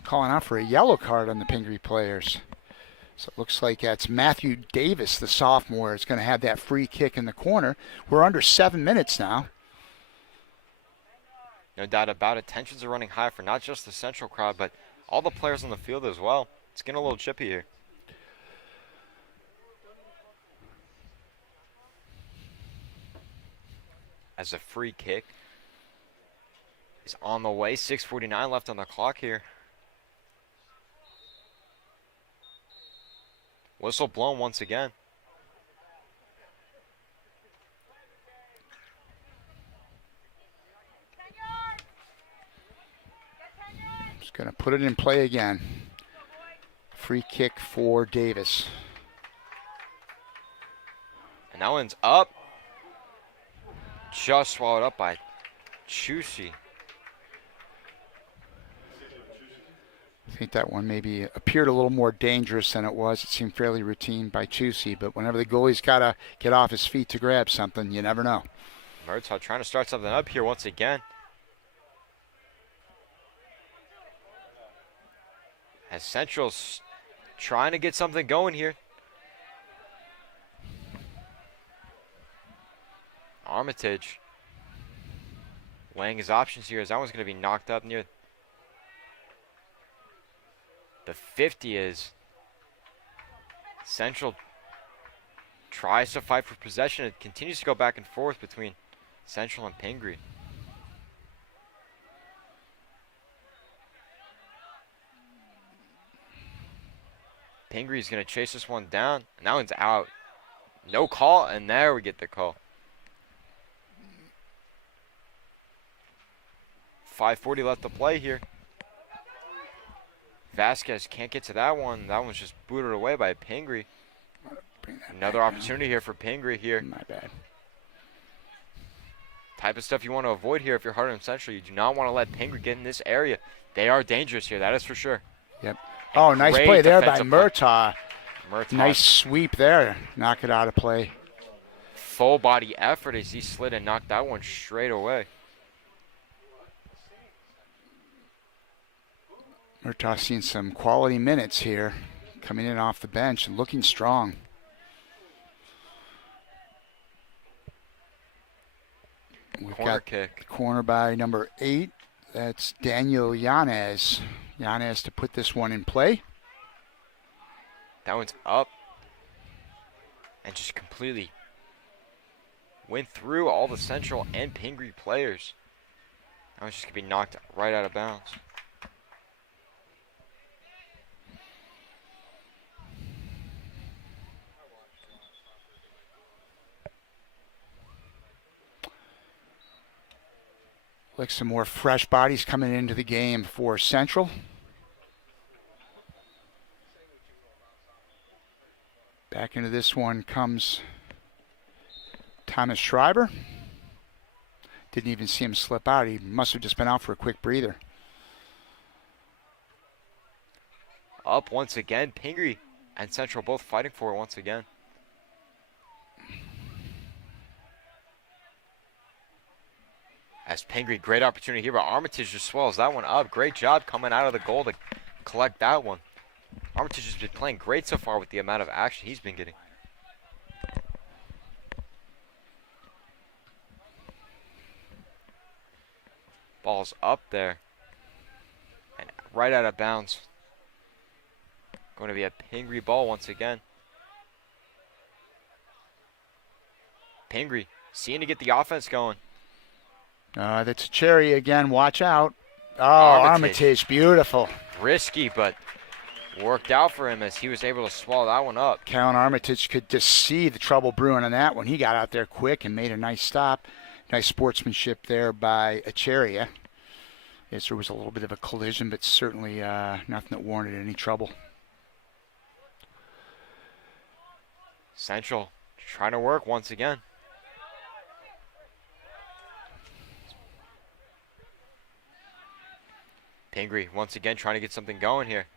calling out for a yellow card on the Pingree players. So it looks like it's Matthew Davis, the sophomore, is going to have that free kick in the corner. We're under 7 minutes now. No doubt about it. Tensions are running high for not just the Central crowd, but all the players on the field as well. It's getting a little chippy here. As a free kick is on the way. 6:49 left on the clock here. Whistle blown once again. Just going to put it in play again. Free kick for Davis. And that one's up. Just swallowed up by Chusi. I think that one maybe appeared a little more dangerous than it was. It seemed fairly routine by Chusi, but whenever the goalie's got to get off his feet to grab something, you never know. Murtaugh trying to start something up here once again. As Central's trying to get something going here. Armitage weighing his options here as that one's going to be knocked up near the 50 is. Central tries to fight for possession. It continues to go back and forth between Central and Pingree. Pingree's going to chase this one down, and that one's out. No call, and there we get the call. 5:40 left to play here. Vasquez can't get to that one. That one's just booted away by Pingree. Another opportunity here for Pingree here. My bad. Type of stuff you want to avoid here if you're Hunterdon Central. You do not want to let Pingree get in this area. They are dangerous here, that is for sure. Yep. And oh, nice great play there by defensive play. Murtaugh. Nice sweep there. Knock it out of play. Full body effort as he slid and knocked that one straight away. Murtaugh seeing some quality minutes here, coming in off the bench and looking strong. We've Corner got kick. Corner by number 8. That's Daniel Yanez. Yanez to put this one in play. That one's up. And just completely went through all the Central and Pingree players. That one's just going to be knocked right out of bounds. Like some more fresh bodies coming into the game for Central. Back into this one comes Thomas Schreiber. Didn't even see him slip out. He must have just been out for a quick breather. Up once again. Pingree and Central both fighting for it once again. As Pingree, great opportunity here, but Armitage just swells that one up. Great job coming out of the goal to collect that one. Armitage has been playing great so far with the amount of action he's been getting. Ball's up there. And right out of bounds. Going to be a Pingree ball once again. Pingree seeing to get the offense going. That's a cherry again. Watch out. Oh, Armitage. Beautiful. Risky, but worked out for him as he was able to swallow that one up. Callan Armitage could just see the trouble brewing on that one. He got out there quick and made a nice stop. Nice sportsmanship there by Echeria. Yes, there was a little bit of a collision, but certainly nothing that warranted any trouble. Central trying to work once again. Pingree once again trying to get something going here.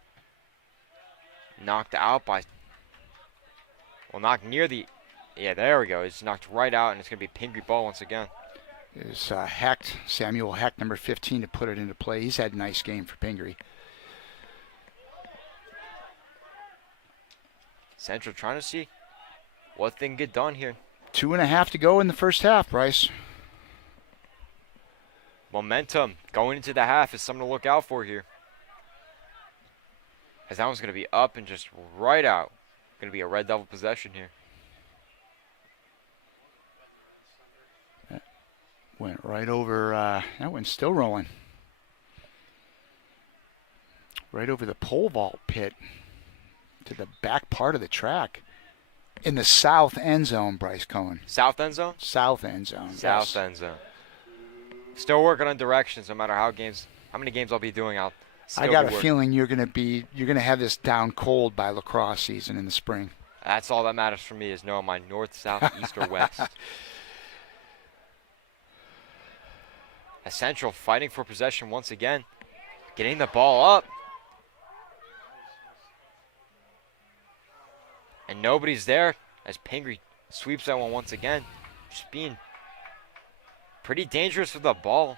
Knocked out by, well, knocked near the, yeah, there we go. It's knocked right out, and it's going to be Pingree ball once again. Is Hecht, Samuel Hecht, number 15, to put it into play. He's had a nice game for Pingree. Central trying to see what they can get done here. 2.5 to go in the first half, Bryce. Momentum going into the half is something to look out for here. As that one's going to be up and just right out. Going to be a Red Devil possession here. Went right over, that one's still rolling. Right over the pole vault pit to the back part of the track. In the south end zone, Bryce Cohen. South end zone? South end zone. South end zone. Still working on directions no matter how many games I'll be doing. I got a feeling you're gonna have this down cold by lacrosse season in the spring. That's all that matters for me is knowing my north, south, east, or west. Central fighting for possession once again. Getting the ball up. And nobody's there as Pingree sweeps that one once again. Just being pretty dangerous with the ball.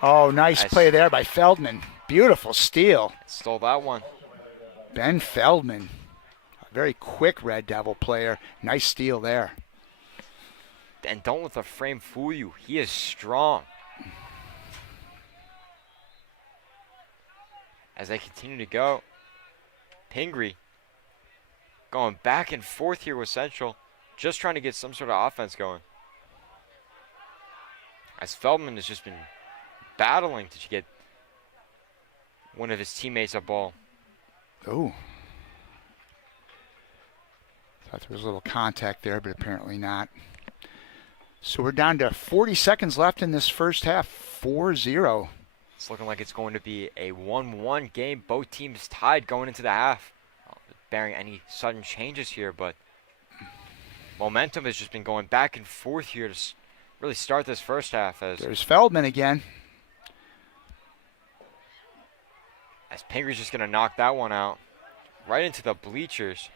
Oh, nice play there by Feldman. Beautiful steal. Stole that one. Ben Feldman, a very quick Red Devil player. Nice steal there. And don't let the frame fool you. He is strong. As they continue to go, Pingree going back and forth here with Central, just trying to get some sort of offense going. As Feldman has just been battling to get one of his teammates a ball. Oh. Thought there was a little contact there, but apparently not. So we're down to 40 seconds left in this first half, 4-0. It's looking like it's going to be a 1-1 game. Both teams tied going into the half. Bearing any sudden changes here, but momentum has just been going back and forth here to really start this first half. There's Feldman again. As Pingry's just going to knock that one out right into the bleachers.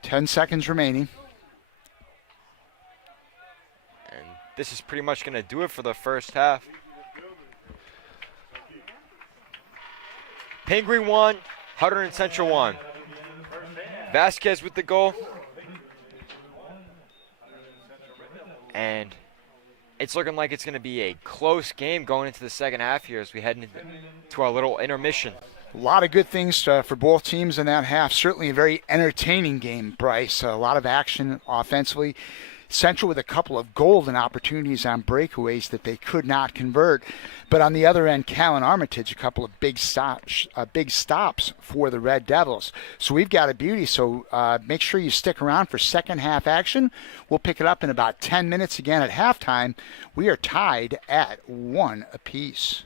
Ten seconds remaining. And this is pretty much going to do it for the first half. Pingree 1, Hunterdon Central 1. Vasquez with the goal. And it's looking like it's going to be a close game going into the second half here as we head into our little intermission. A lot of good things for both teams in that half. Certainly a very entertaining game, Bryce. A lot of action offensively. Central with a couple of golden opportunities on breakaways that they could not convert. But on the other end, Cal and Armitage, a couple of big stops for the Red Devils. So we've got a beauty. So make sure you stick around for second half action. We'll pick it up in about 10 minutes again at halftime. We are tied at 1 apiece.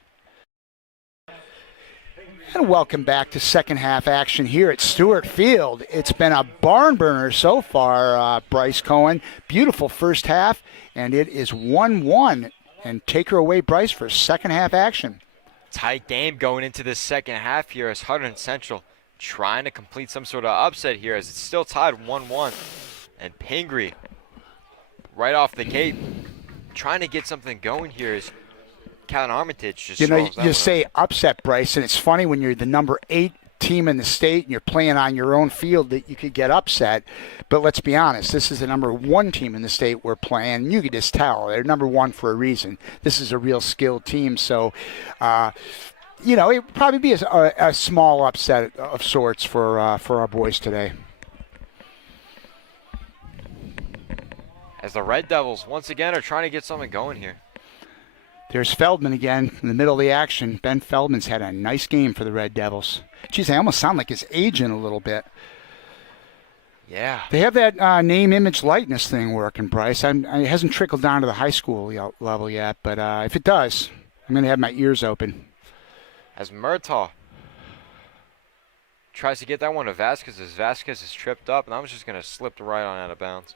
And welcome back to second half action here at Stewart Field. It's been a barn burner so far, Bryce Cohen. Beautiful first half, and it is 1-1. And take her away, Bryce, for second half action. Tight game going into the second half here as Hunterdon Central trying to complete some sort of upset here as it's still tied 1-1. And Pingree, right off the gate, trying to get something going here is Cal Armitage just you say upset, Bryce, and it's funny when you're the number 8 team in the state and you're playing on your own field that you could get upset. But let's be honest, this is the number 1 team in the state we're playing. And you could just tell they're number 1 for a reason. This is a real skilled team. So, it would probably be a small upset of sorts for our boys today. As the Red Devils once again are trying to get something going here. There's Feldman again in the middle of the action. Ben Feldman's had a nice game for the Red Devils. Geez, I almost sound like his agent a little bit. Yeah. They have that name, image, likeness thing working, Bryce. It hasn't trickled down to the high school level yet, but if it does, I'm going to have my ears open. As Murtaugh tries to get that one to Vasquez as Vasquez is tripped up, and I was just going to slip right on out of bounds.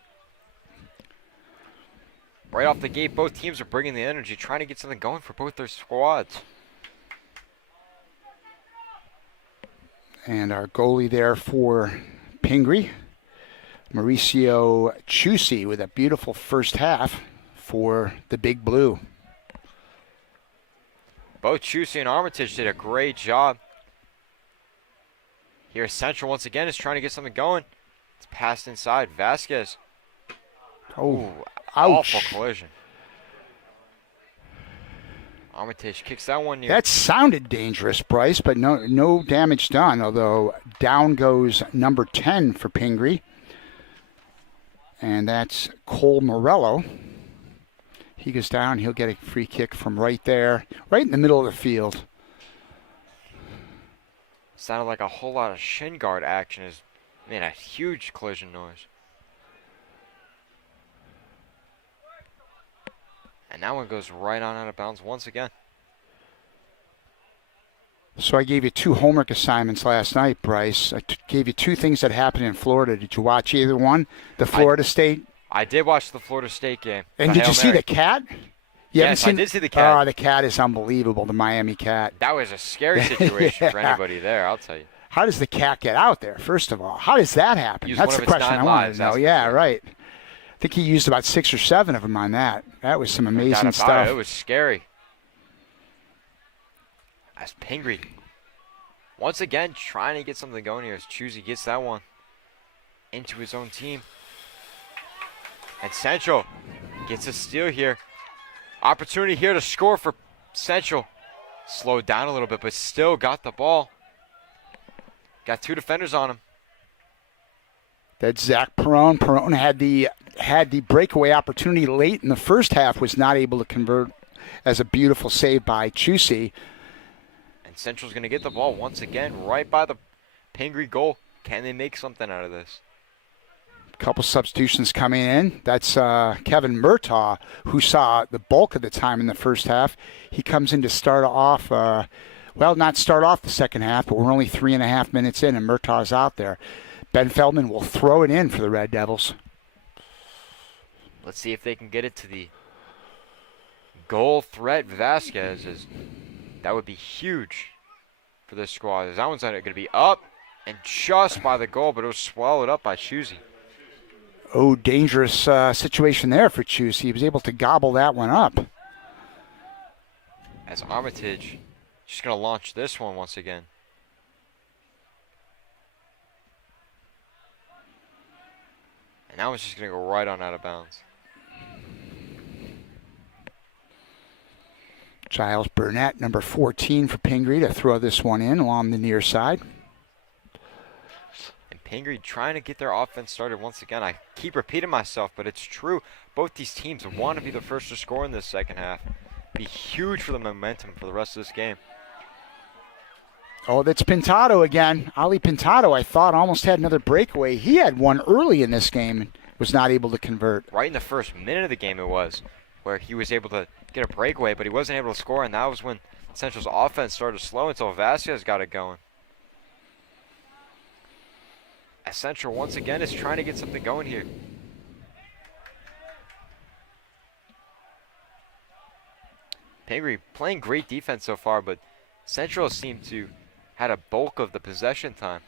Right off the gate, both teams are bringing the energy, trying to get something going for both their squads. And our goalie there for Pingree, Mauricio Chusi, with a beautiful first half for the Big Blue. Both Chusi and Armitage did a great job. Here, Central once again is trying to get something going. It's passed inside. Vasquez. Oh, Ouch. Awful collision. Armitage kicks that one near. That sounded dangerous, Bryce, but no damage done, although down goes number 10 for Pingree. And that's Cole Morello. He goes down. He'll get a free kick from right there, right in the middle of the field. Sounded like a whole lot of shin guard action. Is made a huge collision noise. And that one goes right on out of bounds once again. So I gave you 2 homework assignments last night, Bryce. I gave you 2 things that happened in Florida. Did you watch either one? The Florida State? I did watch the Florida State game. And did you see the cat? Yes, I did see the cat. Oh, the cat is unbelievable, the Miami cat. That was a scary situation for anybody there, I'll tell you. How does the cat get out there, first of all? How does that happen? That's the question I wanted to know. Yeah, right. I think he used about 6 or 7 of them on that. That was some amazing stuff. It was scary. As Pingree, once again, trying to get something going here as Chusey gets that one into his own team. And Central gets a steal here. Opportunity here to score for Central. Slowed down a little bit, but still got the ball. Got 2 defenders on him. That's Zach Perone. Perone had the breakaway opportunity late in the first half, was not able to convert as a beautiful save by Chusey. And Central's going to get the ball once again right by the Pingree goal. Can they make something out of this? Couple substitutions coming in. That's Kevin Murtaugh, who saw the bulk of the time in the first half. He comes in to start off, not start off the second half, but we're only 3.5 minutes in, and Murtaugh's out there. Ben Feldman will throw it in for the Red Devils. Let's see if they can get it to the goal threat. Vasquez, that would be huge for this squad. That one's going to be up and just by the goal, but it was swallowed up by Chusey. Oh, dangerous situation there for Chusey. He was able to gobble that one up. As Armitage just going to launch this one once again. And that one's just going to go right on out of bounds. Giles Burnett, number 14 for Pingree, to throw this one in along the near side. And Pingree trying to get their offense started once again. I keep repeating myself, but it's true. Both these teams want to be the first to score in this second half. Be huge for the momentum for the rest of this game. Oh, that's Pintado again. Ali Pintado, I thought, almost had another breakaway. He had one early in this game and was not able to convert. Right in the first minute of the game it was, where he was able to get a breakaway, but he wasn't able to score, and that was when Central's offense started slow until Vasquez got it going. As Central, once again, is trying to get something going here. Pingree playing great defense so far, but Central seemed to had a bulk of the possession time.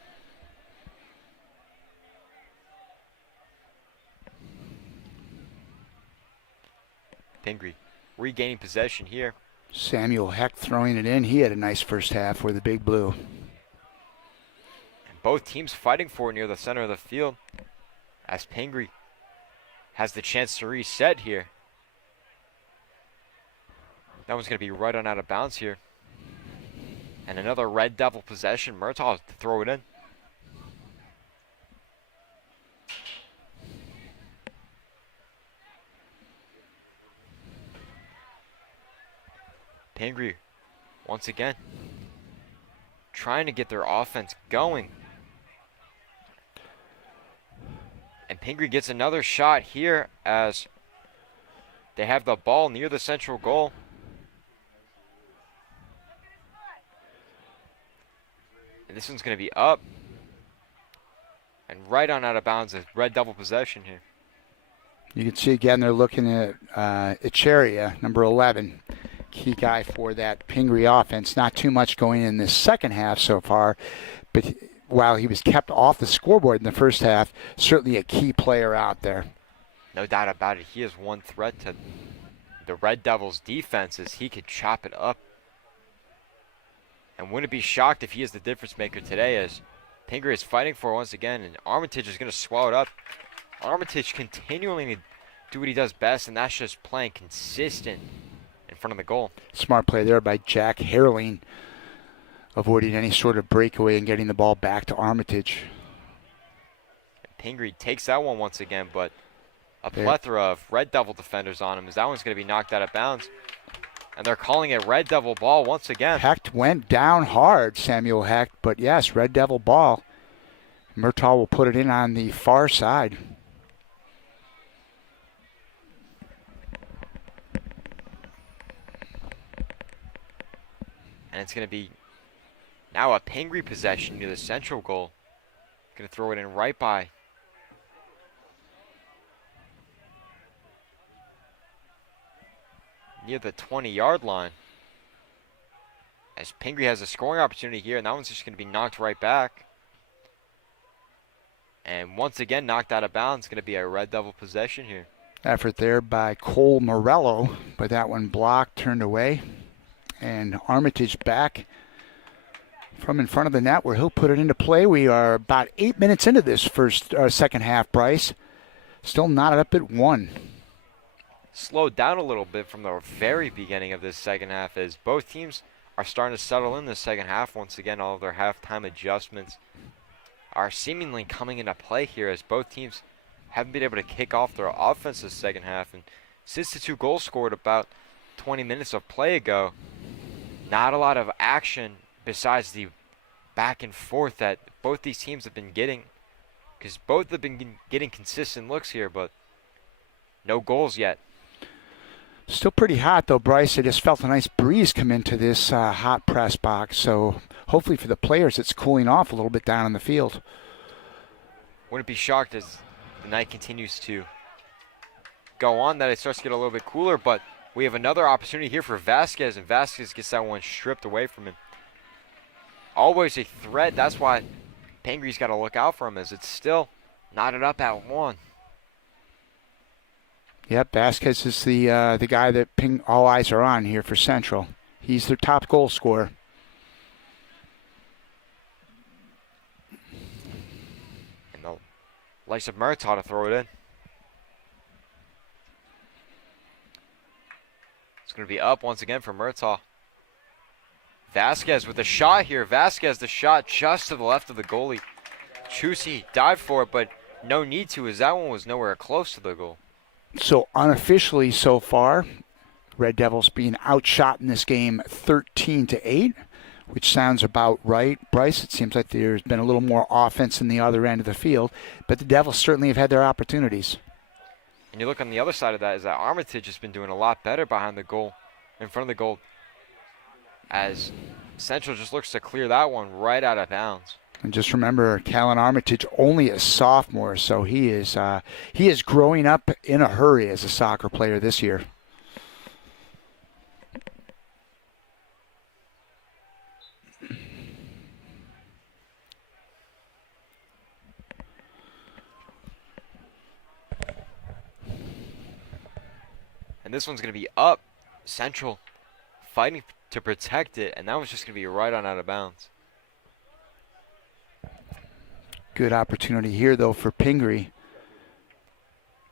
Pingree regaining possession here. Samuel Heck throwing it in. He had a nice first half for the Big Blue. And both teams fighting for it near the center of the field as Pingree has the chance to reset here. That one's going to be right on out of bounds here. And another Red Devil possession. Murtaugh to throw it in. Pingree, once again, trying to get their offense going. And Pingree gets another shot here as they have the ball near the central goal. And this one's going to be up. And right on out of bounds, a Red Devil possession here. You can see again they're looking at Echeria, number 11. Key guy for that Pingree offense. Not too much going in this second half so far, but while he was kept off the scoreboard in the first half, certainly a key player out there. No doubt about it. He is one threat to the Red Devils' defense as he could chop it up. And wouldn't be shocked if he is the difference maker today as Pingree is fighting for it once again, and Armitage is going to swallow it up. Armitage continuing do what he does best, and that's just playing consistent in front of the goal. Smart play there by Jack Herling, avoiding any sort of breakaway and getting the ball back to Armitage. Pingree takes that one once again, but a plethora of Red Devil defenders on him as that one's going to be knocked out of bounds. And they're calling it Red Devil ball once again. Hecht went down hard, Samuel Hecht, but yes, Red Devil ball. Murtaugh will put it in on the far side. And it's going to be now a Pingree possession near the central goal. Going to throw it in right by near the 20-yard line. As Pingree has a scoring opportunity here, and that one's just going to be knocked right back. And once again, knocked out of bounds. Going to be a Red Devil possession here. Effort there by Cole Morello, but that one blocked, turned away. And Armitage back from in front of the net where he'll put it into play. We are about 8 minutes into this second half, Bryce. Still knotted up at 1. Slowed down a little bit from the very beginning of this second half as both teams are starting to settle in the second half. Once again, all of their halftime adjustments are seemingly coming into play here as both teams haven't been able to kick off their offense this second half. And since the 2 goals scored about 20 minutes of play ago, not a lot of action besides the back and forth that both these teams have been getting, because both have been getting consistent looks here, but no goals yet. Still pretty hot, though, Bryce. I just felt a nice breeze come into this hot press box. So hopefully for the players, it's cooling off a little bit down in the field. Wouldn't be shocked as the night continues to go on that it starts to get a little bit cooler, but we have another opportunity here for Vasquez, and Vasquez gets that one stripped away from him. Always a threat. That's why Pingree's got to look out for him, as it's still knotted up at 1. Yep, Vasquez is the guy that all eyes are on here for Central. He's their top goal scorer. And the likes of Murtaugh to throw it in. It's going to be up once again for Murtaugh. Vasquez with the shot here. Vasquez, the shot just to the left of the goalie. Chusey dived for it, but no need to, as that one was nowhere close to the goal. So unofficially so far, Red Devils being outshot in this game 13-8, which sounds about right. Bryce, it seems like there's been a little more offense in the other end of the field, but the Devils certainly have had their opportunities. And you look on the other side of that, is that Armitage has been doing a lot better behind the goal, in front of the goal, as Central just looks to clear that one right out of bounds. And just remember, Callan Armitage only a sophomore, so he is growing up in a hurry as a soccer player this year. And this one's going to be up. Central fighting to protect it, and that one's just going to be right on out of bounds. Good opportunity here, though, for Pingree.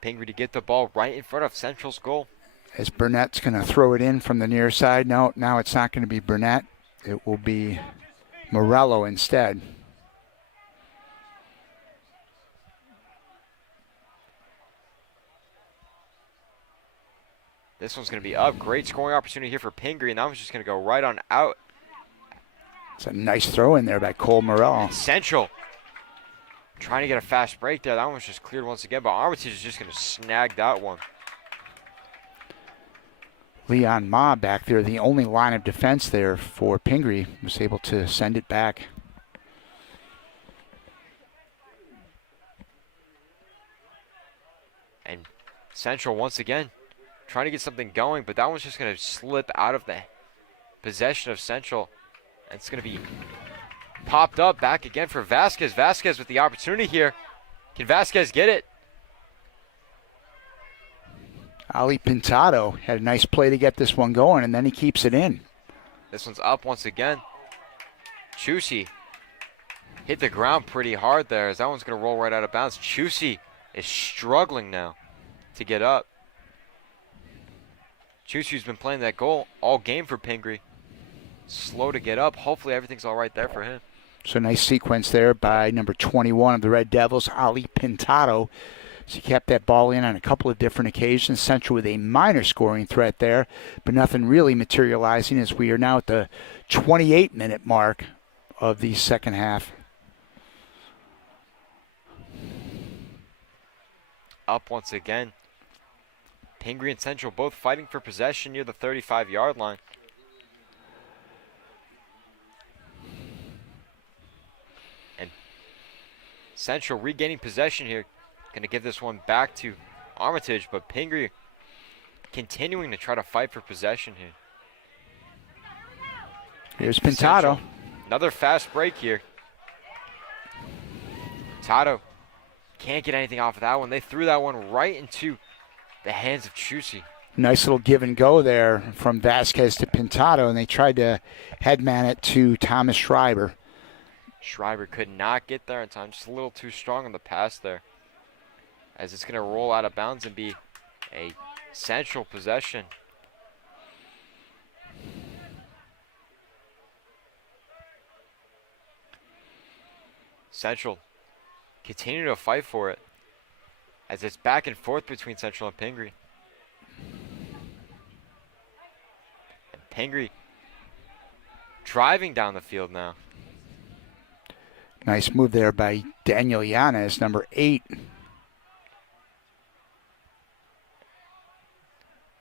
Pingree to get the ball right in front of Central's goal. As Burnett's going to throw it in from the near side. No, now it's not going to be Burnett. It will be Morello instead. This one's going to be up. Great scoring opportunity here for Pingree, and that one's just going to go right on out. It's a nice throw in there by Cole Morello. Central trying to get a fast break there. That one was just cleared once again, but Armitage is just going to snag that one. Leon Ma back there, the only line of defense there for Pingree, was able to send it back. And Central once again trying to get something going, but that one's just going to slip out of the possession of Central. And it's going to be popped up back again for Vasquez. Vasquez with the opportunity here. Can Vasquez get it? Ali Pintado had a nice play to get this one going, and then he keeps it in. This one's up once again. Chusey hit the ground pretty hard there, as that one's going to roll right out of bounds. Chusey is struggling now to get up. Chuchu's been playing that goal all game for Pingree. Slow to get up. Hopefully everything's all right there for him. So nice sequence there by number 21 of the Red Devils, Ali Pintado. So he kept that ball in on a couple of different occasions. Central with a minor scoring threat there, but nothing really materializing as we are now at the 28-minute mark of the second half. Up once again. Pingree and Central both fighting for possession near the 35-yard line. And Central regaining possession here. Going to give this one back to Armitage, but Pingree continuing to try to fight for possession here. Here's Pintado. Central, another fast break here. Pintado can't get anything off of that one. They threw that one right into the hands of Chusi. Nice little give and go there from Vasquez to Pintado, and they tried to headman it to Thomas Schreiber. Schreiber could not get there in time. Just a little too strong on the pass there. As it's going to roll out of bounds and be a Central possession. Central continue to fight for it as it's back and forth between Central and Pingree. And Pingree driving down the field now. Nice move there by Daniel Yanez, number 8.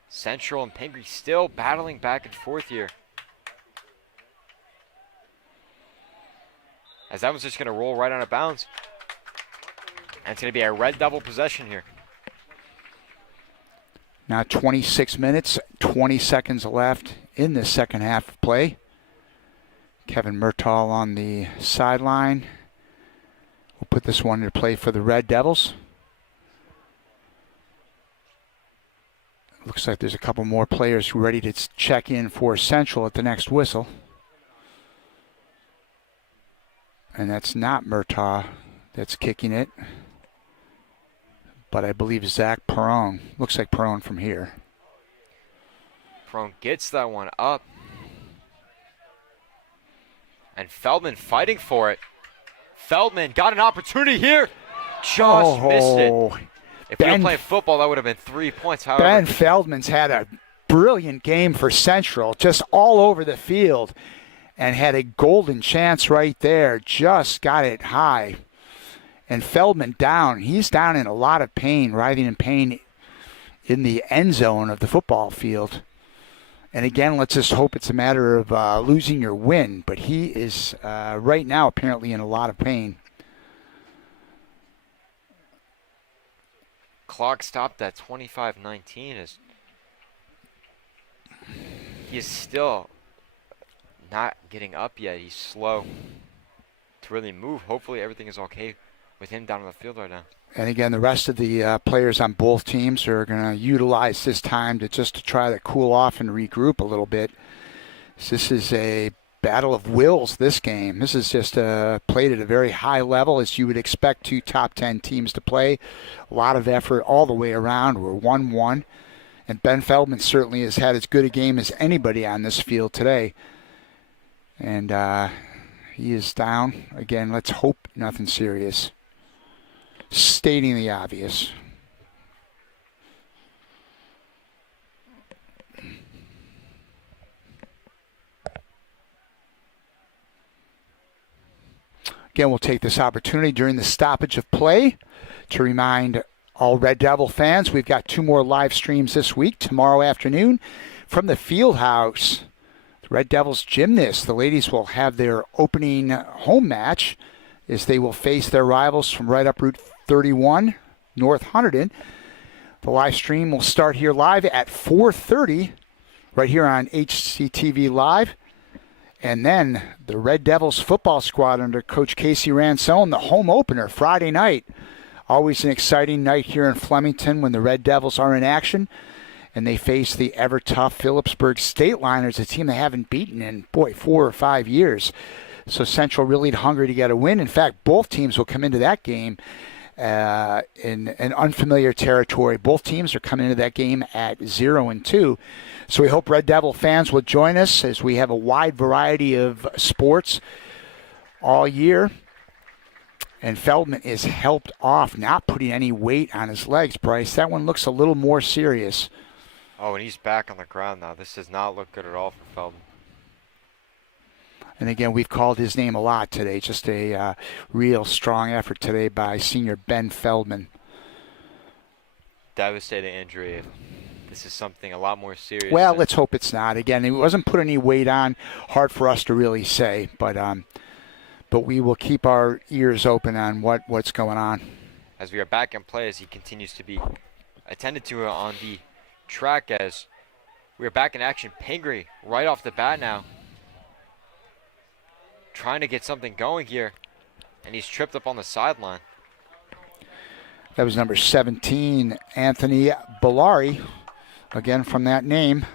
Central and Pingree still battling back and forth here. As that one's just going to roll right out of bounds. And it's going to be a Red Devil possession here. Now 26 minutes, 20 seconds left in the second half of play. Kevin Murtaugh on the sideline. We'll put this one into play for the Red Devils. Looks like there's a couple more players ready to check in for Central at the next whistle. And that's not Murtaugh that's kicking it, but I believe Zach Perron. Looks like Perron from here. Perron gets that one up. And Feldman fighting for it. Feldman got an opportunity here. Just missed it. If we were playing football, that would have been 3 points. However, Ben Feldman's had a brilliant game for Central, just all over the field, and had a golden chance right there. Just got it high. And Feldman down. He's down in a lot of pain, writhing in pain in the end zone of the football field. And again, let's just hope it's a matter of losing your win. But he is right now apparently in a lot of pain. Clock stopped at 25:19 as he is still not getting up yet. He's slow to really move. Hopefully everything is okay with him down on the field right now. And again, the rest of the players on both teams are going to utilize this time to try to cool off and regroup a little bit. This is a battle of wills, this game. This is just played at a very high level, as you would expect two top 10 teams to play. A lot of effort all the way around. We're 1-1. And Ben Feldman certainly has had as good a game as anybody on this field today. And he is down. Again, let's hope nothing serious. Stating the obvious. Again, we'll take this opportunity during the stoppage of play to remind all Red Devil fans we've got 2 more live streams this week. Tomorrow afternoon from the Field House, the Red Devils Gymnasts. The ladies will have their opening home match as they will face their rivals from right up Route 31, North Hunterdon. The live stream will start here live at 4:30 right here on HCTV Live. And then the Red Devils football squad under Coach Casey Ransone, the home opener Friday night. Always an exciting night here in Flemington when the Red Devils are in action. And they face the ever-tough Phillipsburg Stateliners, a team they haven't beaten in, 4 or 5 years. So Central really hungry to get a win. In fact, both teams will come into that game in an unfamiliar territory. Both teams are coming into that game at 0-2. So we hope Red Devil fans will join us as we have a wide variety of sports all year. And Feldman is helped off, not putting any weight on his legs, Bryce. That one looks a little more serious. Oh, and he's back on the ground now. This does not look good at all for Feldman. And again, we've called his name a lot today. Just a real strong effort today by senior Ben Feldman. Devastating injury. If this is something a lot more serious. Well, let's hope it's not. Again, he wasn't put any weight on. Hard for us to really say, but we will keep our ears open on what's going on. As we are back in play, as he continues to be attended to on the track, as we are back in action. Pingree right off the bat now, trying to get something going here, and he's tripped up on the sideline. That was number 17, Anthony Bellari, again from that name.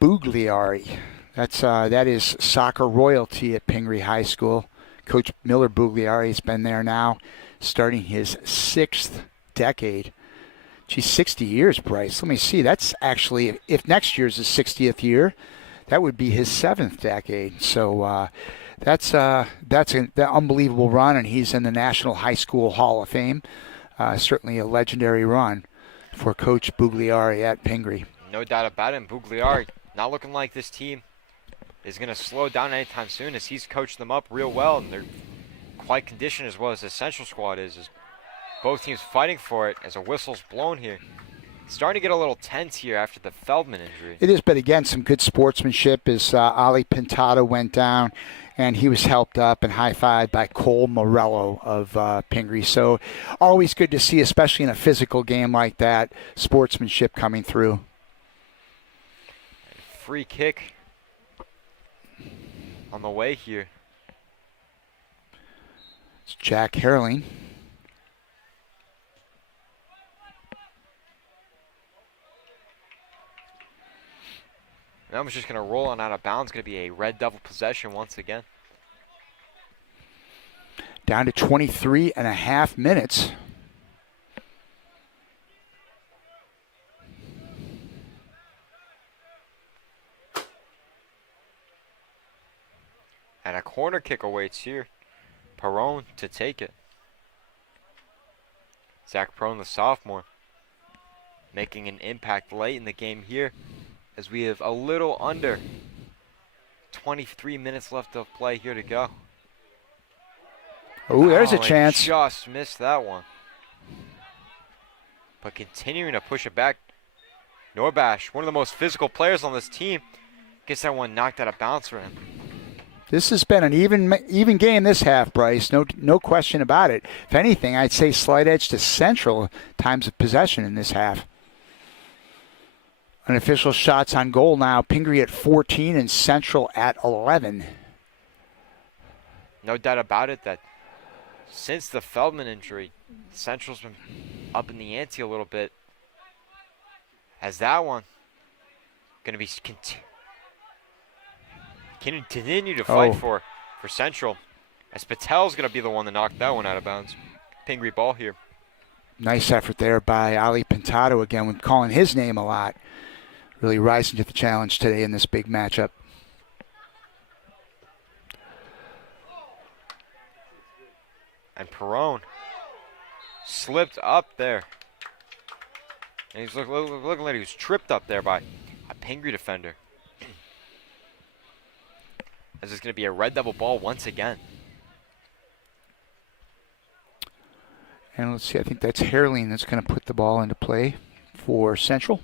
Bugliari. That is soccer royalty at Pingree High School. Coach Miller Bugliari has been there now, starting his 6th decade. Geez, 60 years, Bryce. Let me see. That's actually, if next year's his 60th year, that would be his 7th decade. So that's an unbelievable run, and he's in the National High School Hall of Fame. Certainly a legendary run for Coach Bugliari at Pingree. No doubt about it. Bugliari not looking like this team is going to slow down anytime soon, as he's coached them up real well, and they're quite conditioned as well as the Central squad is. As both teams fighting for it as a whistle's blown here. Starting to get a little tense here after the Feldman injury. It is, but again, some good sportsmanship as Ali Pintado went down, and he was helped up and high-fived by Cole Morello of Pingree. So always good to see, especially in a physical game like that, sportsmanship coming through. Free kick on the way here. It's Jack Herling. That was just going to roll on out of bounds. Going to be a Red Devil possession once again. Down to 23 and a half minutes. And a corner kick awaits here. Perone to take it. Zach Perone, the sophomore, making an impact late in the game here, as we have a little under 23 minutes left of play here to go. Oh, there's a chance. Just missed that one. But continuing to push it back. Norbash, one of the most physical players on this team, gets that one knocked out of bounds for him. This has been an even game this half, Bryce. No question about it. If anything, I'd say slight edge to Central times of possession in this half. Unofficial shots on goal now. Pingree at 14 and Central at 11. No doubt about it that since the Feldman injury, Central's been up in the ante a little bit. As that one going to be continue to fight for Central, as Patel's going to be the one to knock that one out of bounds. Pingree ball here. Nice effort there by Ali Pintado again. We're calling his name a lot. Really rising to the challenge today in this big matchup. And Perone slipped up there. And he's looking like he was tripped up there by a Pingree defender. As it's going to be a Red Devil ball once again. And let's see, I think that's Herling that's going to put the ball into play for Central.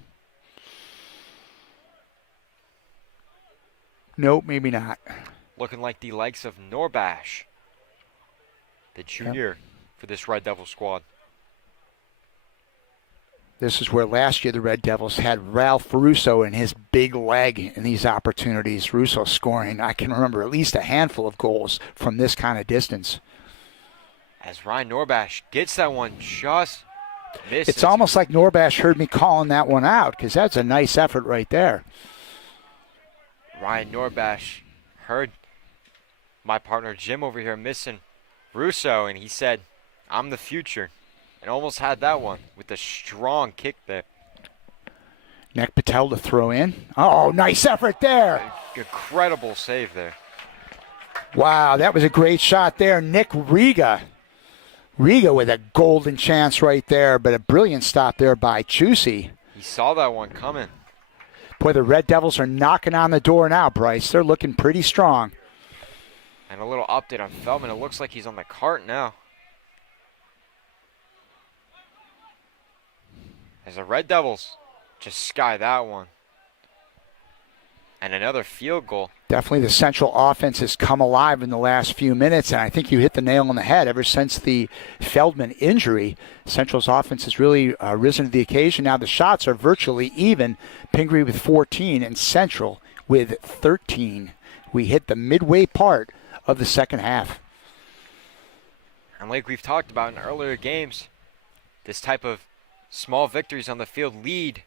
Nope, maybe not. Looking like the likes of Norbash, the junior for this Red Devil squad. This is where last year the Red Devils had Ralph Russo and his big leg in these opportunities. Russo scoring, I can remember, at least a handful of goals from this kind of distance. As Ryan Norbash gets that one, just misses. It's almost like Norbash heard me calling that one out, because that's a nice effort right there. Ryan Norbash heard My partner Jim over here missing Russo, and he said, I'm the future. And almost had that one with a strong kick there. Nick Patel to throw in. Oh, nice effort there. Incredible save there. Wow, that was a great shot there. Nick Riga. Riga with a golden chance right there, but a brilliant stop there by Chusey. He saw that one coming. Boy, the Red Devils are knocking on the door now, Bryce. They're looking pretty strong. And a little update on Feldman. It looks like he's on the cart now. As the Red Devils just sky that one. And another field goal. Definitely the Central offense has come alive in the last few minutes, and I think you hit the nail on the head. Ever since the Feldman injury, Central's offense has really risen to the occasion. Now the shots are virtually even. Pingree with 14 and Central with 13. We hit the midway part of the second half. And like we've talked about in earlier games, this type of small victories on the field lead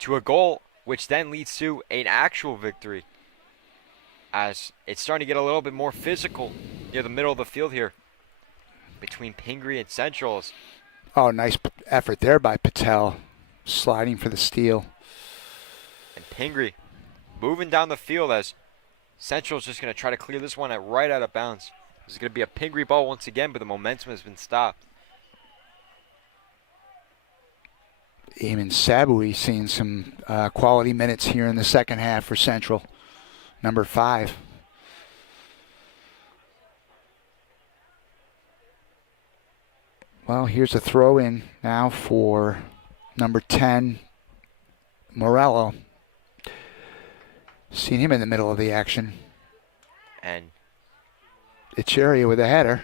to a goal, which then leads to an actual victory. As it's starting to get a little bit more physical near the middle of the field here between Pingree and Centrals. Oh, nice effort there by Patel, sliding for the steal. And Pingree moving down the field as Central's just going to try to clear this one right out of bounds. This is going to be a Pingree ball once again, but the momentum has been stopped. Eamon Sabui seeing some quality minutes here in the second half for Central. Number 5. Well, here's a throw in now for number 10, Morello. Seen him in the middle of the action. And Echeria with a header.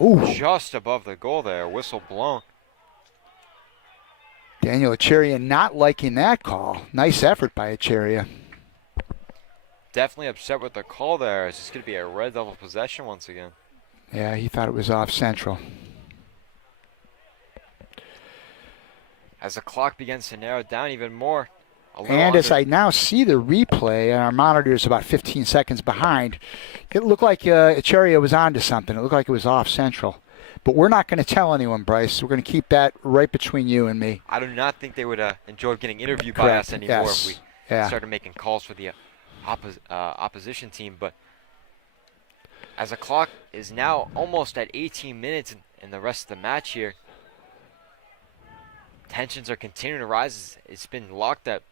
Ooh. Just above the goal there, whistle blown. Daniel Echeria not liking that call. Nice effort by Echeria. Definitely upset with the call there. It's just going to be a Red Devil possession once again. Yeah, he thought it was off Central. As the clock begins to narrow down even more. And as I now see the replay, and our monitor is about 15 seconds behind, it looked like Echeria was onto something. It looked like it was off Central. But we're not going to tell anyone, Bryce. We're going to keep that right between you and me. I do not think they would enjoy getting interviewed by us anymore if we started making calls for the opposition team. But as the clock is now almost at 18 minutes in the rest of the match here, tensions are continuing to rise. It's been locked at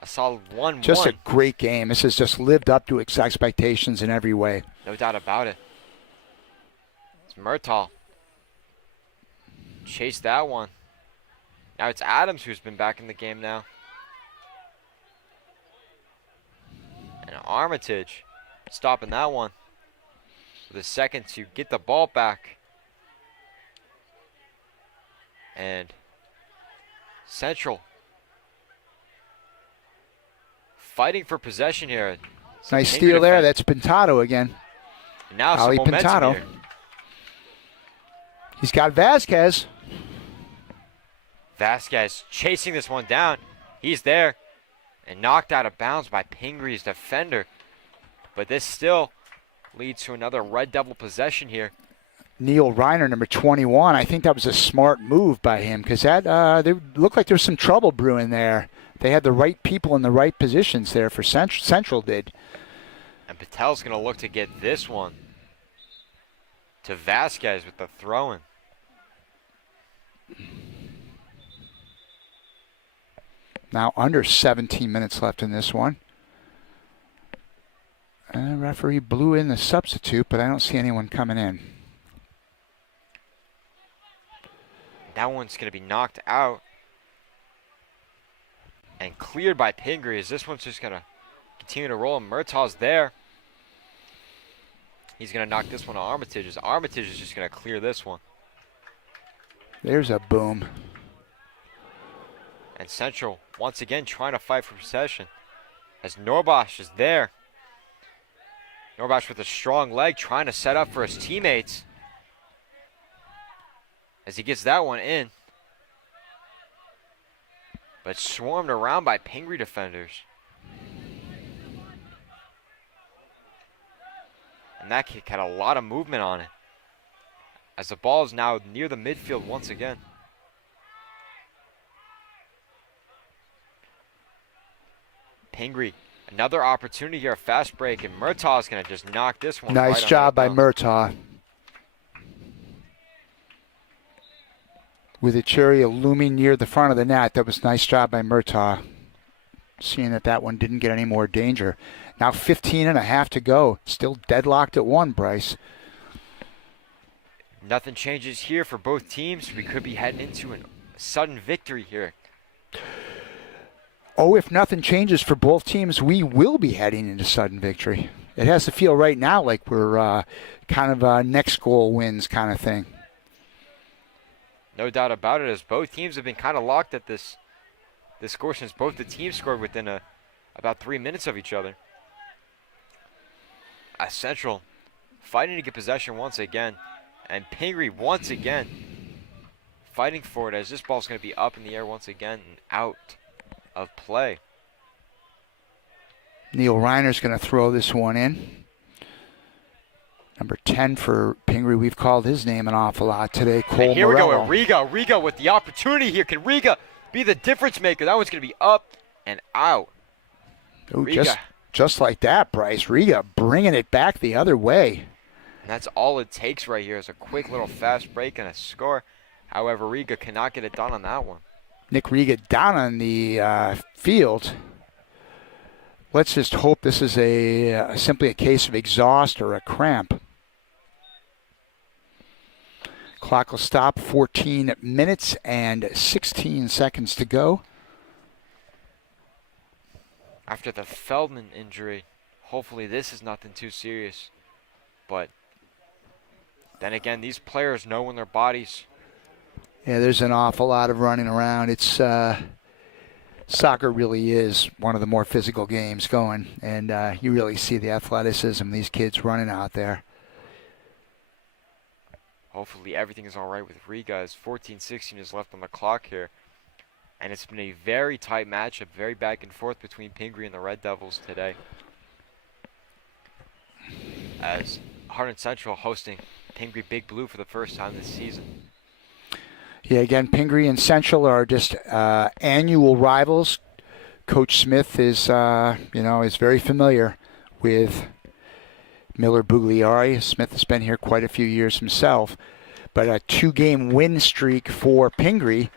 a solid 1-1. Just a great game. This has just lived up to its expectations in every way. No doubt about it. It's Murtaugh. Chase that one. Now it's Adams who's been back in the game now. And Armitage stopping that one. For the second to get the ball back. And Central fighting for possession here. Nice steal there. That's Pintado again. And now Ali some momentum Pintado. here. He's got Vasquez. Vasquez chasing this one down. He's there and knocked out of bounds by Pingree's defender. But this still leads to another Red Devil possession here. Neil Reiner, number 21. I think that was a smart move by him because that they looked like there was some trouble brewing there. They had the right people in the right positions there for Central did. And Patel's going to look to get this one to Vasquez with the throw-in. Now under 17 minutes left in this one. And the referee blew in the substitute, but I don't see anyone coming in. That one's going to be knocked out and cleared by Pingree as this one's just going to continue to roll. And Murtaugh's there. He's going to knock this one to Armitage. As Armitage is just going to clear this one. There's a boom. And Central once again trying to fight for possession as Norbosch is there. Norbosch with a strong leg trying to set up for his teammates. As he gets that one in. But swarmed around by Pingree defenders. And that kick had a lot of movement on it, as the ball is now near the midfield once again. Pingree, another opportunity here, a fast break, and Murtaugh's going to just knock this one. Nice right job by on the bounce. Murtaugh. With Echeria looming near the front of the net, that was a nice job by Murtaugh. Seeing that one didn't get any more danger. Now 15 and a half to go. Still deadlocked at 1, Bryce. Nothing changes here for both teams. We could be heading into a sudden victory here. Oh, if nothing changes for both teams, we will be heading into sudden victory. It has to feel right now like we're kind of a next goal wins kind of thing. No doubt about it, as both teams have been kind of locked at this score since both the teams scored within about 3 minutes of each other. As Central fighting to get possession once again, and Pingree once again fighting for it, as this ball's going to be up in the air once again and out of play. Neil Reiner's going to throw this one in. Number 10 for Pingree. We've called his name an awful lot today. Cole And here we go Morello. with Riga. Riga with the opportunity here. Can Riga be the difference maker? That one's going to be up and out. Ooh, Riga. just like that, Bryce. Riga bringing it back the other way. And that's all it takes right here is a quick little fast break and a score. However, Riga cannot get it done on that one. Nick Riga down on the field. Let's just hope this is simply a case of exhaust or a cramp. Clock will stop. 14 minutes and 16 seconds to go. After the Feldman injury, hopefully this is nothing too serious. But then again, these players know when their bodies. Yeah, there's an awful lot of running around. It's soccer really is one of the more physical games going, and you really see the athleticism these kids running out there. Hopefully everything is all right with Riga, as 14-16 is left on the clock here. And it's been a very tight matchup, very back and forth between Pingree and the Red Devils today. As Hunterdon Central hosting Pingree Big Blue for the first time this season. Yeah, again, Pingree and Central are just annual rivals. Coach Smith is very familiar with Miller Bugliari. Smith has been here quite a few years himself. But a 2-game win streak for Pingree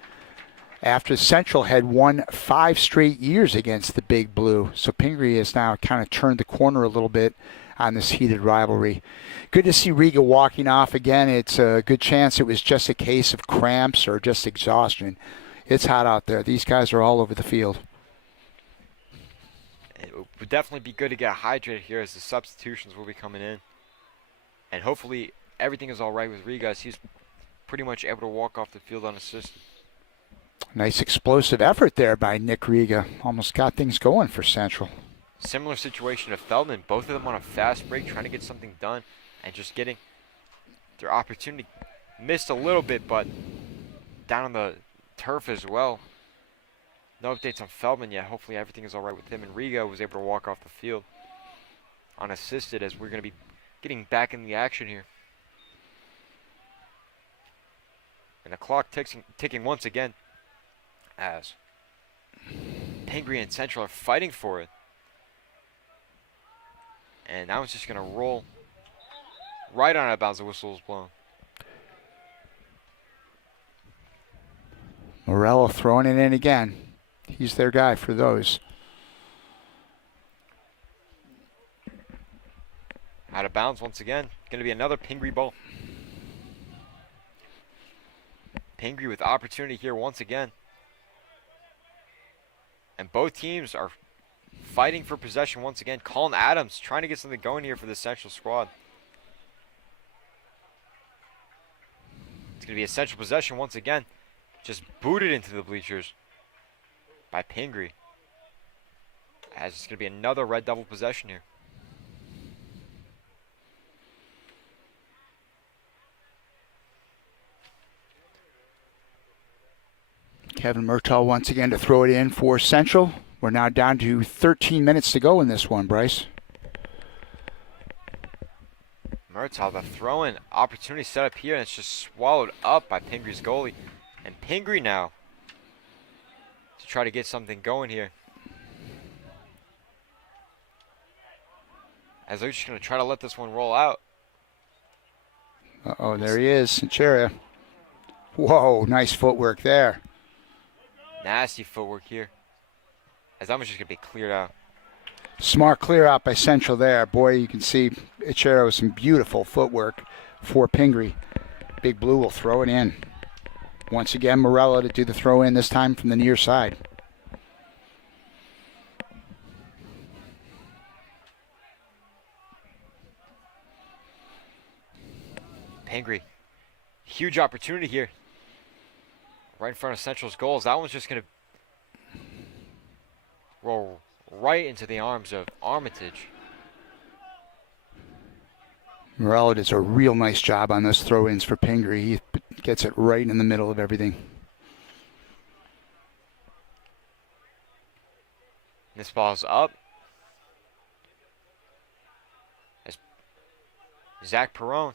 after Central had won 5 straight years against the Big Blue. So Pingree has now kind of turned the corner a little bit on this heated rivalry. Good to see Riga walking off again. It's a good chance it was just a case of cramps or just exhaustion. It's hot out there. These guys are all over the field. It would definitely be good to get hydrated here, as the substitutions will be coming in. And hopefully everything is all right with Riga, as he's pretty much able to walk off the field unassisted. Nice explosive effort there by Nick Riga. Almost got things going for Central. Similar situation to Feldman. Both of them on a fast break, trying to get something done and just getting their opportunity. Missed a little bit, but down on the turf as well. No updates on Feldman yet. Hopefully everything is all right with him. And Riga was able to walk off the field unassisted, as we're going to be getting back in the action here. And the clock ticking once again, as Pingree and Central are fighting for it. And now it's just going to roll right on out of bounds. The whistle is blown. Morello throwing it in again. He's their guy for those. Out of bounds once again. Going to be another Pingree ball. Pingree with opportunity here once again. And both teams are fighting for possession once again. Colin Adams trying to get something going here for the Central squad. It's going to be a Central possession once again. Just booted into the bleachers by Pingree. As it's going to be another Red Devil possession here. Kevin Murtaugh once again to throw it in for Central. We're now down to 13 minutes to go in this one, Bryce. Murtaugh, the throw-in opportunity set up here, and it's just swallowed up by Pingree's goalie. And Pingree now to try to get something going here. As they're just going to try to let this one roll out. Uh-oh, there he is, Sancheria. Whoa, nice footwork there. Nasty footwork here. As that one's just going to be cleared out. Smart clear out by Central there. Boy, you can see Ichiro with some beautiful footwork for Pingree. Big Blue will throw it in. Once again, Morello to do the throw in, this time from the near side. Pingree, huge opportunity here. Right in front of Central's goals. That one's just going to roll right into the arms of Armitage. Morello does a real nice job on those throw-ins for Pingree. He gets it right in the middle of everything. This ball's up. As Zach Perrone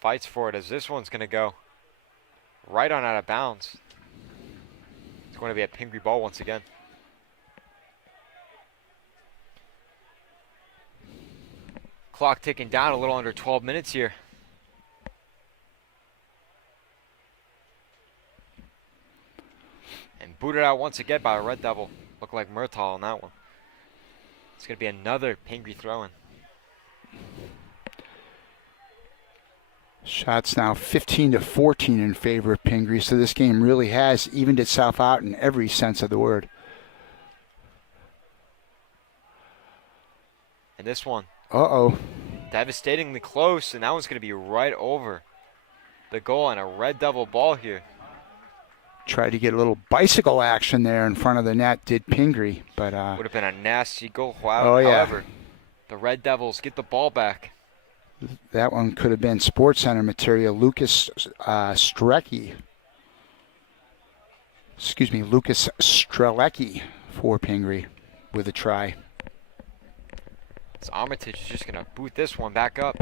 fights for it, as this one's going to go right on out of bounds. It's going to be a Pingree ball once again. Clock ticking down, a little under 12 minutes here. And booted out once again by a Red Devil. Looked like Murtaugh on that one. It's going to be another Pingree throw-in. Shots now 15-14 in favor of Pingree, so this game really has evened itself out in every sense of the word. And this one, Uh-oh. devastatingly close, and that one's going to be right over the goal, and a Red Devil ball here. Tried to get a little bicycle action there in front of the net, did Pingree, but Would have been a nasty goal. Oh, yeah. However, the Red Devils get the ball back. that one could have been Sports Center material. Lucas Strelecki. Excuse me, Lucas Strelecki for Pingree with a try. So Armitage is just going to boot this one back up.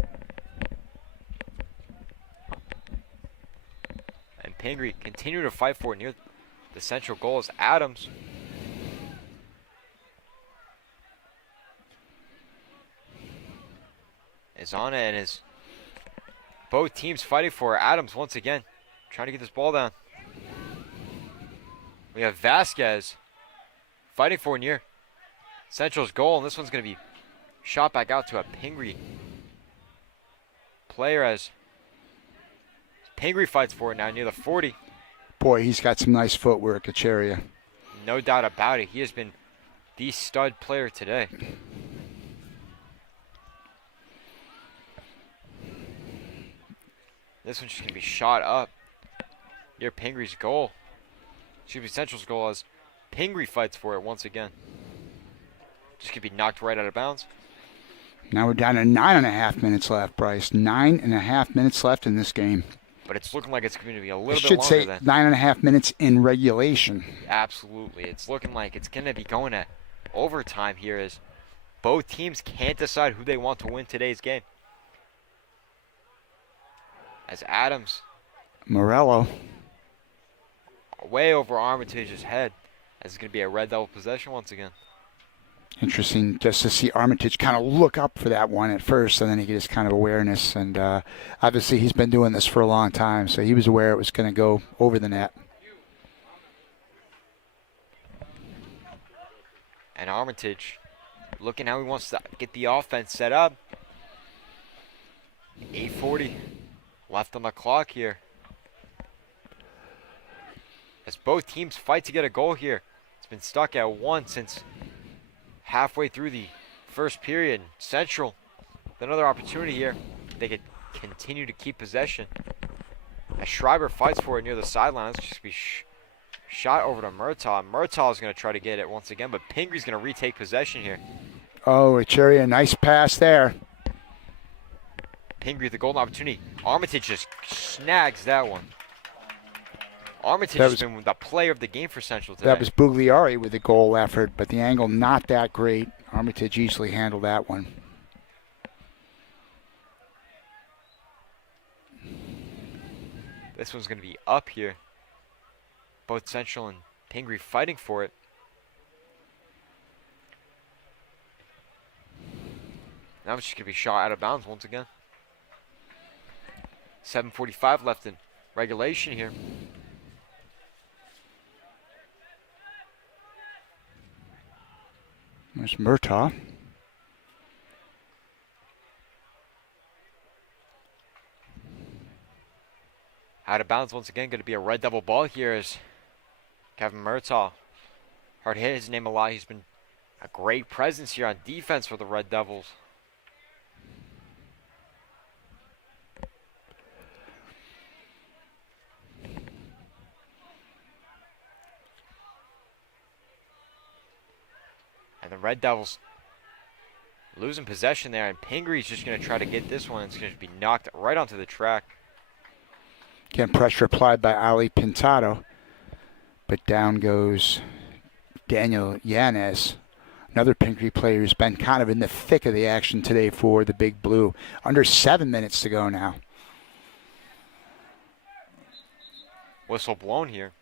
And Pingree continue to fight for it near the central goal as Adams is on it, and is both teams fighting for it. Adams once again trying to get this ball down. We have Vasquez fighting for near Central's goal, and this one's going to be shot back out to a Pingree player as Pingree fights for it now near the 40. Boy, he's got some nice footwork, Echeria. No doubt about it. He has been the stud player today. This one's just going to be shot up near Pingree's goal. Should be Central's goal as Pingree fights for it once again. Just going to be knocked right out of bounds. Now we're down to 9.5 minutes left, Bryce. 9.5 minutes left in this game. But it's looking like it's going to be a I little bit should longer say than. 9.5 minutes in regulation. Absolutely. It's looking like it's going to be going to overtime here as both teams can't decide who they want to win today's game. As Adams Morello. way over Armitage's head. As it's going to be a Red Devil possession once again. Interesting just to see Armitage kind of look up for that one at first, and then he gets kind of awareness. And obviously he's been doing this for a long time, so he was aware it was going to go over the net. And Armitage looking how he wants to get the offense set up. 8:40 left on the clock here. As both teams fight to get a goal here. It's been stuck at 1 since halfway through the first period. Central, with another opportunity here. They could continue to keep possession. As Schreiber fights for it near the sideline, it's just be shot over to Murtaugh. Murtaugh is going to try to get it once again, but Pingree's going to retake possession here. Oh, Echeria, nice pass there. Pingree with the golden opportunity. Armitage just snags that one. Armitage That has was- been the player of the game for Central today. That was Bugliari with the goal effort, but the angle not that great. Armitage easily handled that one. This one's going to be up here. Both Central and Pingree fighting for it. Now it's just going to be shot out of bounds once again. 7:45 left in regulation here. There's Murtaugh. Out of bounds once again. Going to be a Red Devil ball here as Kevin Murtaugh. Hard hit his name a lot. He's been a great presence here on defense for the Red Devils. And the Red Devils losing possession there, and Pingree's just going to try to get this one. It's going to be knocked right onto the track. Again, pressure applied by Ali Pintado. But down goes Daniel Yanez, another Pingree player who's been kind of in the thick of the action today for the Big Blue. Under 7 minutes to go now. Whistle blown here.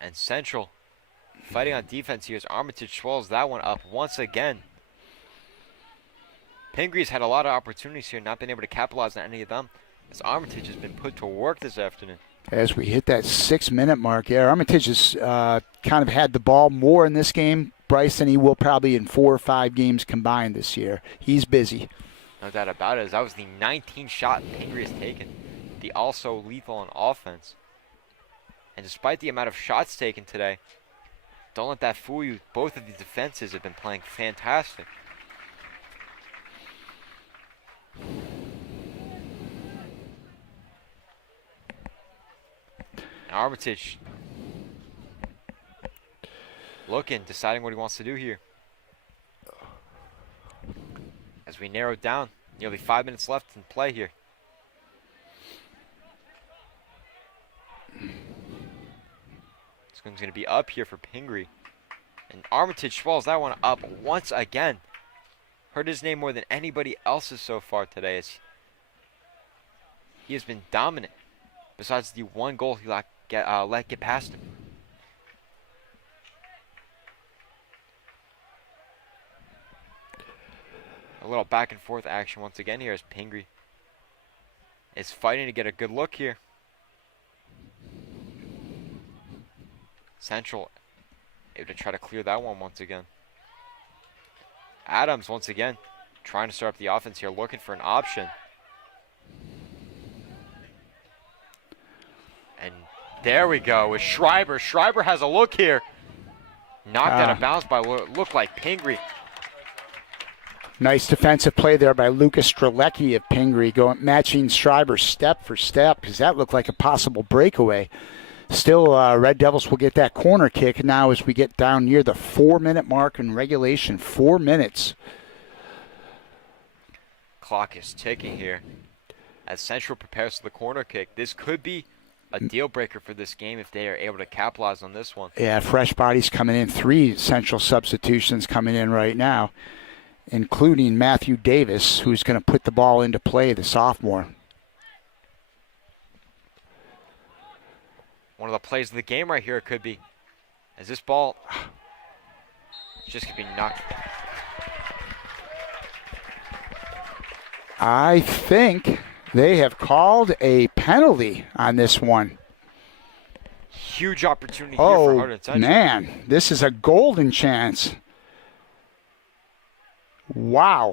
And Central fighting on defense here as Armitage swallows that one up once again. Pingree's had a lot of opportunities here, not been able to capitalize on any of them, as Armitage has been put to work this afternoon. As we hit that 6 minute mark, Armitage has kind of had the ball more in this game, Bryce, than he will probably in 4 or 5 games combined this year. He's busy. No doubt about it, as that was the 19th shot Pingree has taken. The also lethal on offense. And despite the amount of shots taken today, don't let that fool you. Both of the defenses have been playing fantastic. Now Armitage looking, deciding what he wants to do here. As we narrow down, nearly 5 minutes left in play here. This one's going to be up here for Pingree. And Armitage swallows that one up once again. Heard his name more than anybody else's so far today, as he has been dominant. Besides the one goal he let get past him. A little back and forth action once again here as Pingree is fighting to get a good look here. Central able to try to clear that one once again. Adams once again trying to start up the offense here, looking for an option. And there we go with Schreiber. Schreiber has a look here. Knocked out of bounds by what looked like Pingree. Nice defensive play there by Lucas Strelecki of Pingree, matching Schreiber step for step, because that looked like a possible breakaway. Still, Red Devils will get that corner kick now as we get down near the 4 minute mark in regulation. 4 minutes. Clock is ticking here as Central prepares for the corner kick. This could be a deal breaker for this game if they are able to capitalize on this one. Yeah, fresh bodies coming in. 3 Central substitutions coming in right now, including Matthew Davis, who's going to put the ball into play, the sophomore. One of the plays of the game right here it could be. As this ball is just going to be knocked. I think they have called a penalty on this one. Huge opportunity here for Hunterdon Central. Man, this is a golden chance. Wow.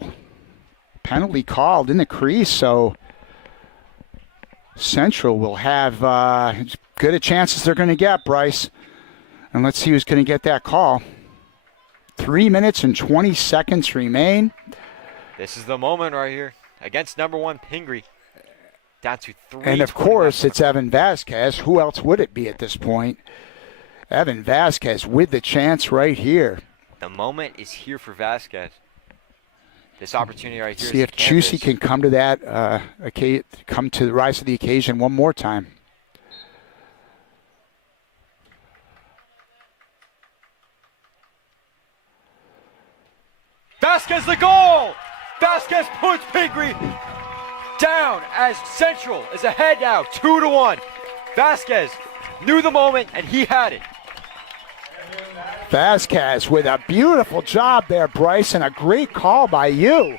Penalty called in the crease, so Central will have as good a chance as they're going to get, Bryce. And let's see who's going to get that call. 3 minutes and 20 seconds remain. This is the moment right here against number 1 Pingree. Down to 3. And of course, it's Evan Vasquez. Who else would it be at this point? Evan Vasquez with the chance right here. The moment is here for Vasquez. This opportunity right here. See if Chusey can come to that, come to the rise to the occasion one more time. Vasquez the goal! Vasquez puts Pingree down as Central is ahead now, 2-1. Vasquez knew the moment, and he had it. Vasquez with a beautiful job there, Bryce, and a great call by you.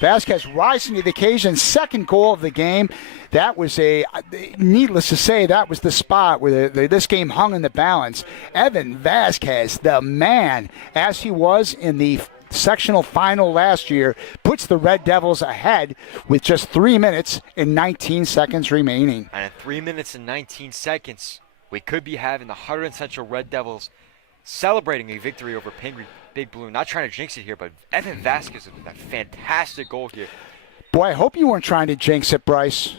Vasquez rising to the occasion, second goal of the game. That was needless to say, that was the spot where this game hung in the balance. Evan Vasquez, the man, as he was in the sectional final last year, puts the Red Devils ahead with just 3 minutes and 19 seconds remaining. And in 3 minutes and 19 seconds, we could be having the Hunterdon Central Red Devils celebrating a victory over Pingry Big Blue. Not trying to jinx it here, but Evan Vasquez with a fantastic goal here. Boy, I hope you weren't trying to jinx it, Bryce.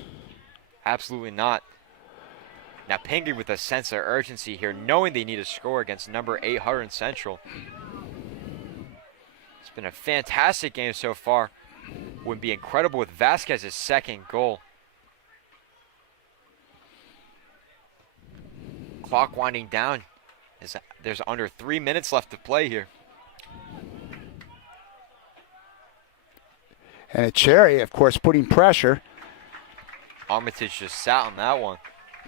Absolutely not. Now Pingree with a sense of urgency here, knowing they need a score against number 8 Hunterdon Central. It's been a fantastic game so far. Would be incredible with Vasquez's second goal. Clock winding down. There's under 3 minutes left to play here. And Cherry, of course, putting pressure. Armitage just sat on that one.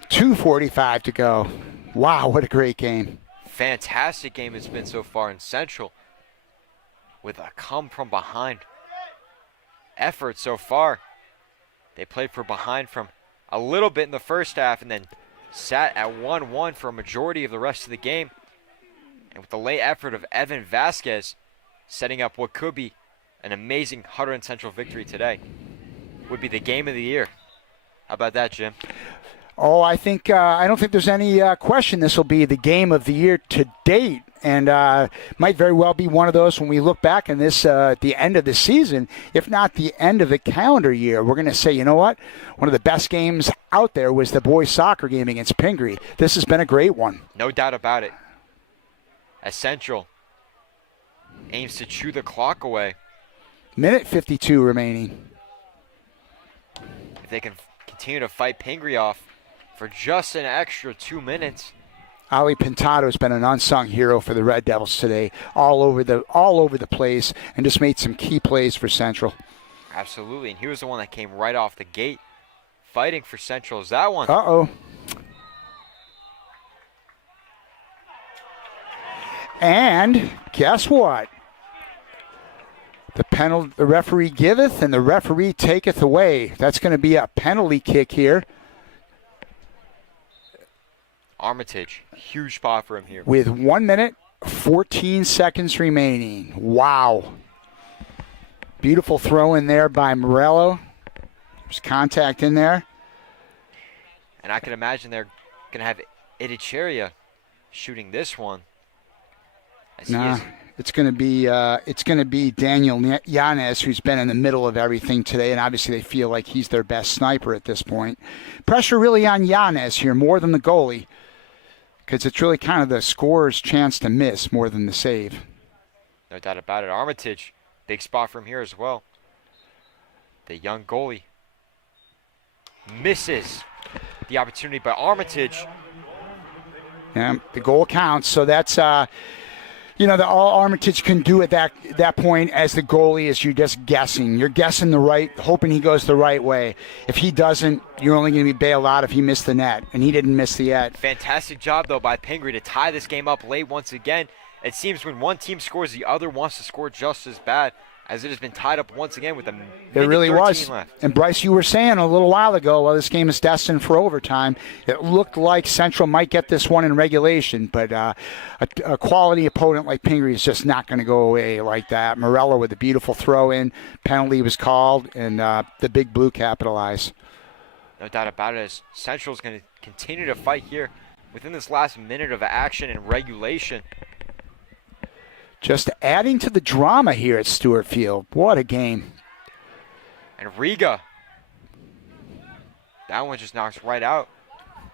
2:45 to go. Wow, what a great game. Fantastic game it's been so far in Central. With a come from behind effort so far. They played for behind from a little bit in the first half and then sat at 1-1 for a majority of the rest of the game. And with the late effort of Evan Vasquez setting up what could be an amazing Hunterdon Central victory today. Would be the game of the year. How about that, Jim? Oh, I don't think there's any question this will be the game of the year to date. And might very well be one of those when we look back in this at the end of the season, if not the end of the calendar year. We're going to say, you know what? One of the best games out there was the boys' soccer game against Pingree. This has been a great one. No doubt about it. As Central aims to chew the clock away. Minute 52 remaining. If they can continue to fight Pingree off for just an extra 2 minutes. Ali Pintado has been an unsung hero for the Red Devils today, all over the place, and just made some key plays for Central. Absolutely, and he was the one that came right off the gate, fighting for Central. Is that one? Uh-oh. And guess what? The referee giveth, and the referee taketh away. That's going to be a penalty kick here. Armitage, huge spot for him here. With 1 minute, 14 seconds remaining. Wow. Beautiful throw in there by Morello. There's contact in there. And I can imagine they're going to have Idicheria shooting this one. It's going to be Daniel Yanez, who's been in the middle of everything today, and obviously they feel like he's their best sniper at this point. Pressure really on Yanez here, more than the goalie, because it's really kind of the scorer's chance to miss more than the save. No doubt about it. Armitage, big spot from here as well. The young goalie misses the opportunity by Armitage. Yeah, the goal counts, so that's all Armitage can do at that point as the goalie is you're just guessing. You're guessing hoping he goes the right way. If he doesn't, you're only going to be bailed out if he missed the net, and he didn't miss the net. Fantastic job, though, by Pingree to tie this game up late once again. It seems when one team scores, the other wants to score just as bad, as it has been tied up once again with a minute It really 13 was. left. And Bryce, you were saying a little while ago, well, this game is destined for overtime. It looked like Central might get this one in regulation, but a quality opponent like Pingree is just not going to go away like that. Morello with a beautiful throw-in. Penalty was called, and the Big Blue capitalized. No doubt about it, as Central is going to continue to fight here within this last minute of action and regulation. Just adding to the drama here at Stewart Field. What a game. And Riga. That one just knocks right out.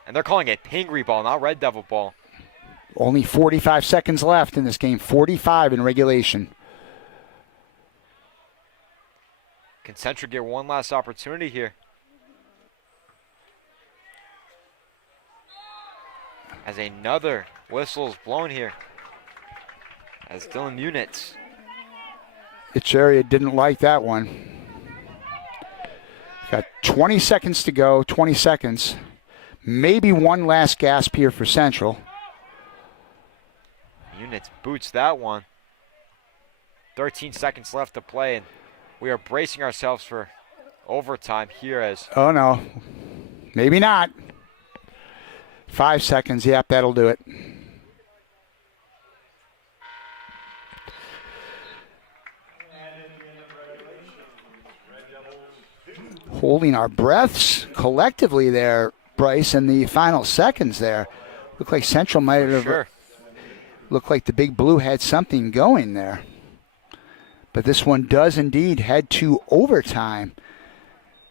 And they're calling it Pingree ball, not Red Devil ball. Only 45 seconds left in this game. 45 in regulation. Can Central get one last opportunity here? As another whistle is blown here. As Dylan Munitz. Its area didn't like that one. Got 20 seconds to go, 20 seconds. Maybe one last gasp here for Central. Munitz boots that one. 13 seconds left to play, and we are bracing ourselves for overtime here as... Oh, no. Maybe not. 5 seconds. Yep, that'll do it. Holding our breaths collectively there, Bryce, in the final seconds there. Looked like Central might have... Sure. Looked like the Big Blue had something going there. But this one does indeed head to overtime.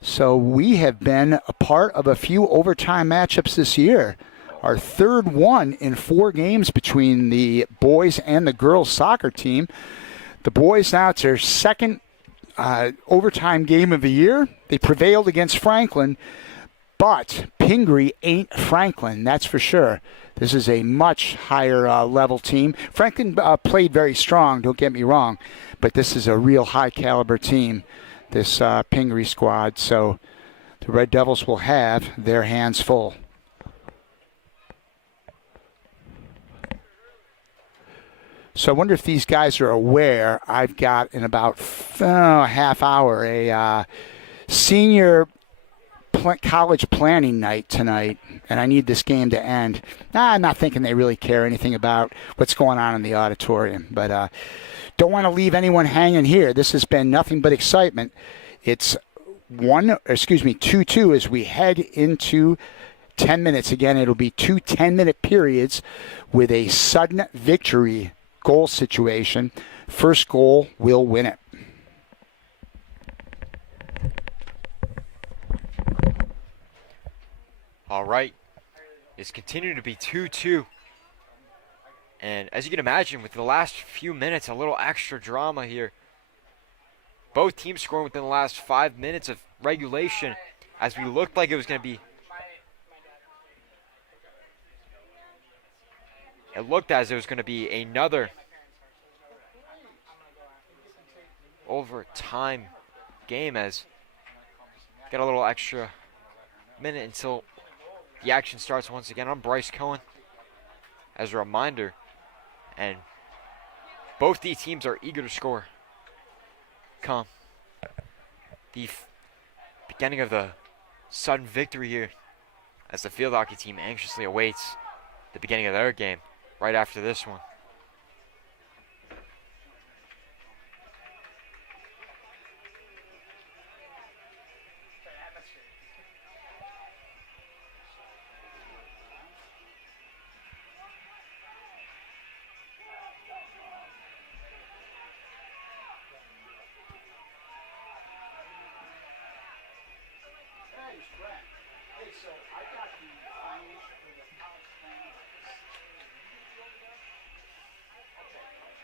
So we have been a part of a few overtime matchups this year. Our third one in 4 games between the boys and the girls soccer team. The boys now, it's their second overtime game of the year. They prevailed against Franklin, but Pingree ain't Franklin, that's for sure. This is a much higher level team. Franklin played very strong, don't get me wrong, but this is a real high caliber team, this Pingree squad. So the Red Devils will have their hands full. So I wonder if these guys are aware I've got in about a half hour a senior college planning night tonight, and I need this game to end. I'm not thinking they really care anything about what's going on in the auditorium, but don't want to leave anyone hanging here. This has been nothing but excitement. It's 2-2 as we head into 10 minutes. Again, it'll be 2 10-minute periods with a sudden victory goal situation. First goal will win it. All right. It's continuing to be 2-2. And as you can imagine, with the last few minutes, a little extra drama here. Both teams scoring within the last 5 minutes of regulation, as we looked like it was going to be... It looked as it was going to be another overtime game, as got a little extra minute until the action starts once again. I'm Bryce Cohen, as a reminder, and both these teams are eager to score. Come the beginning of the sudden victory here, as the field hockey team anxiously awaits the beginning of their game right after this one.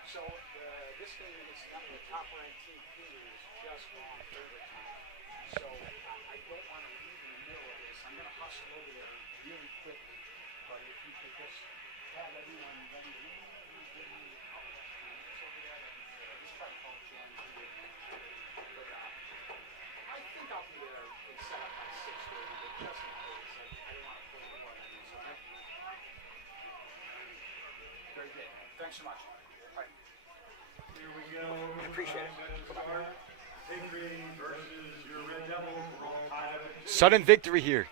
So this game is not the top-ranked team here is just gone overtime. So I don't want to leave in the middle of this. I'm going to hustle over there really quickly. But if you could just have everyone ready to leave, over there, and just try to call Jen. But I think I'll be there and set up by 6:30, but just in case, I don't want to pull the plug on this, okay? Very good. Thanks so much. Here we go. I appreciate it. Pingree versus your Red Devils. We're all tied up at 2. Sudden victory here.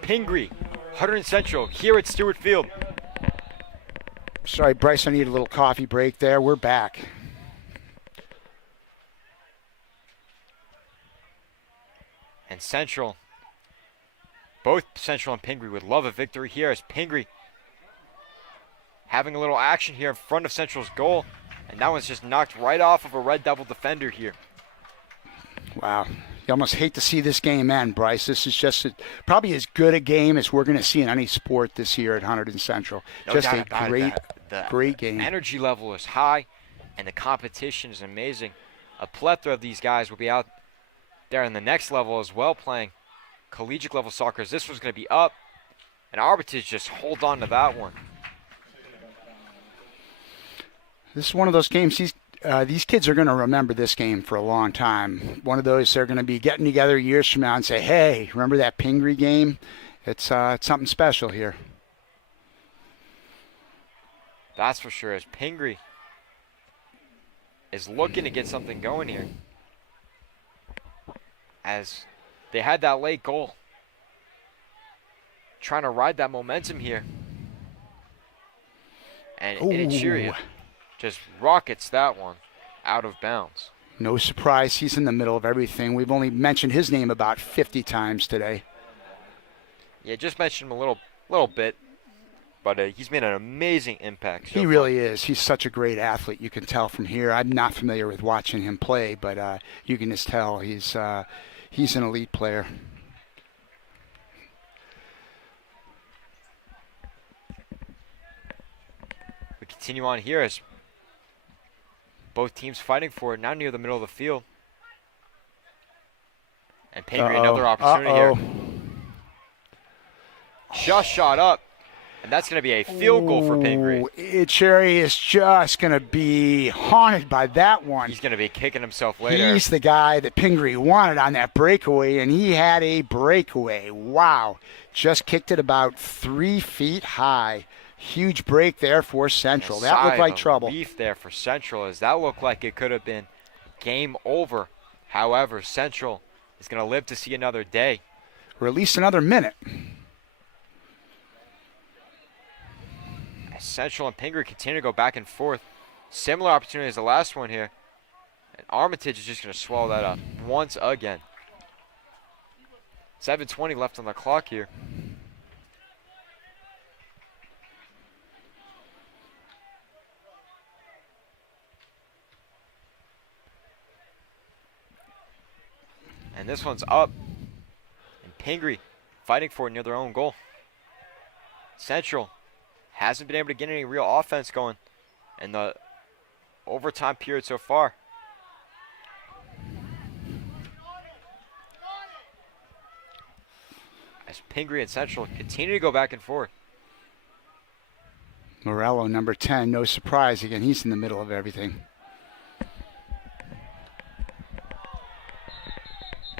Pingree, Hunterdon Central, here at Stewart Field. Sorry, Bryce, I need a little coffee break there. We're back. And Central, both Central and Pingree would love a victory here, as Pingree having a little action here in front of Central's goal. And that one's just knocked right off of a Red Devil defender here. Wow. You almost hate to see this game end, Bryce. This is just probably as good a game as we're going to see in any sport this year at Hunterdon Central. No Just doubt a about great, it. great game. The energy level is high, and the competition is amazing. A plethora of these guys will be out They're in the next level as well, playing collegiate level soccer. This was going to be up, and Armitage just hold on to that one. This is one of those games these kids are going to remember this game for a long time. One of those they're going to be getting together years from now and say, hey, remember that Pingry game? It's something special here. That's for sure. As Pingree is looking to get something going here. As they had that late goal. Trying to ride that momentum here. And Inichiria just rockets that one out of bounds. No surprise, he's in the middle of everything. We've only mentioned his name about 50 times today. Yeah, just mentioned him a little bit, but he's made an amazing impact. He really is. He's such a great athlete. You can tell from here. I'm not familiar with watching him play, but you can just tell he's an elite player. We continue on here as both teams fighting for it now near the middle of the field. And Pingree, another opportunity here. Just shot up, and that's going to be a field goal for Pingree. Cherry is just going to be haunted by that one. He's going to be kicking himself later. He's the guy that Pingree wanted on that breakaway, and he had a breakaway. Wow. Just kicked it about 3 feet high. Huge break there for Central. That looked like trouble. Relief there for Central, as that looked like it could have been game over. However, Central is going to live to see another day. Or at least another minute. As Central and Pingree continue to go back and forth. Similar opportunity as the last one here. And Armitage is just going to swallow that up once again. 7:20 left on the clock here. And this one's up. And Pingree fighting for it near their own goal. Central hasn't been able to get any real offense going in the overtime period so far. As Pingree and Central continue to go back and forth. Morello, number 10, no surprise. Again, he's in the middle of everything.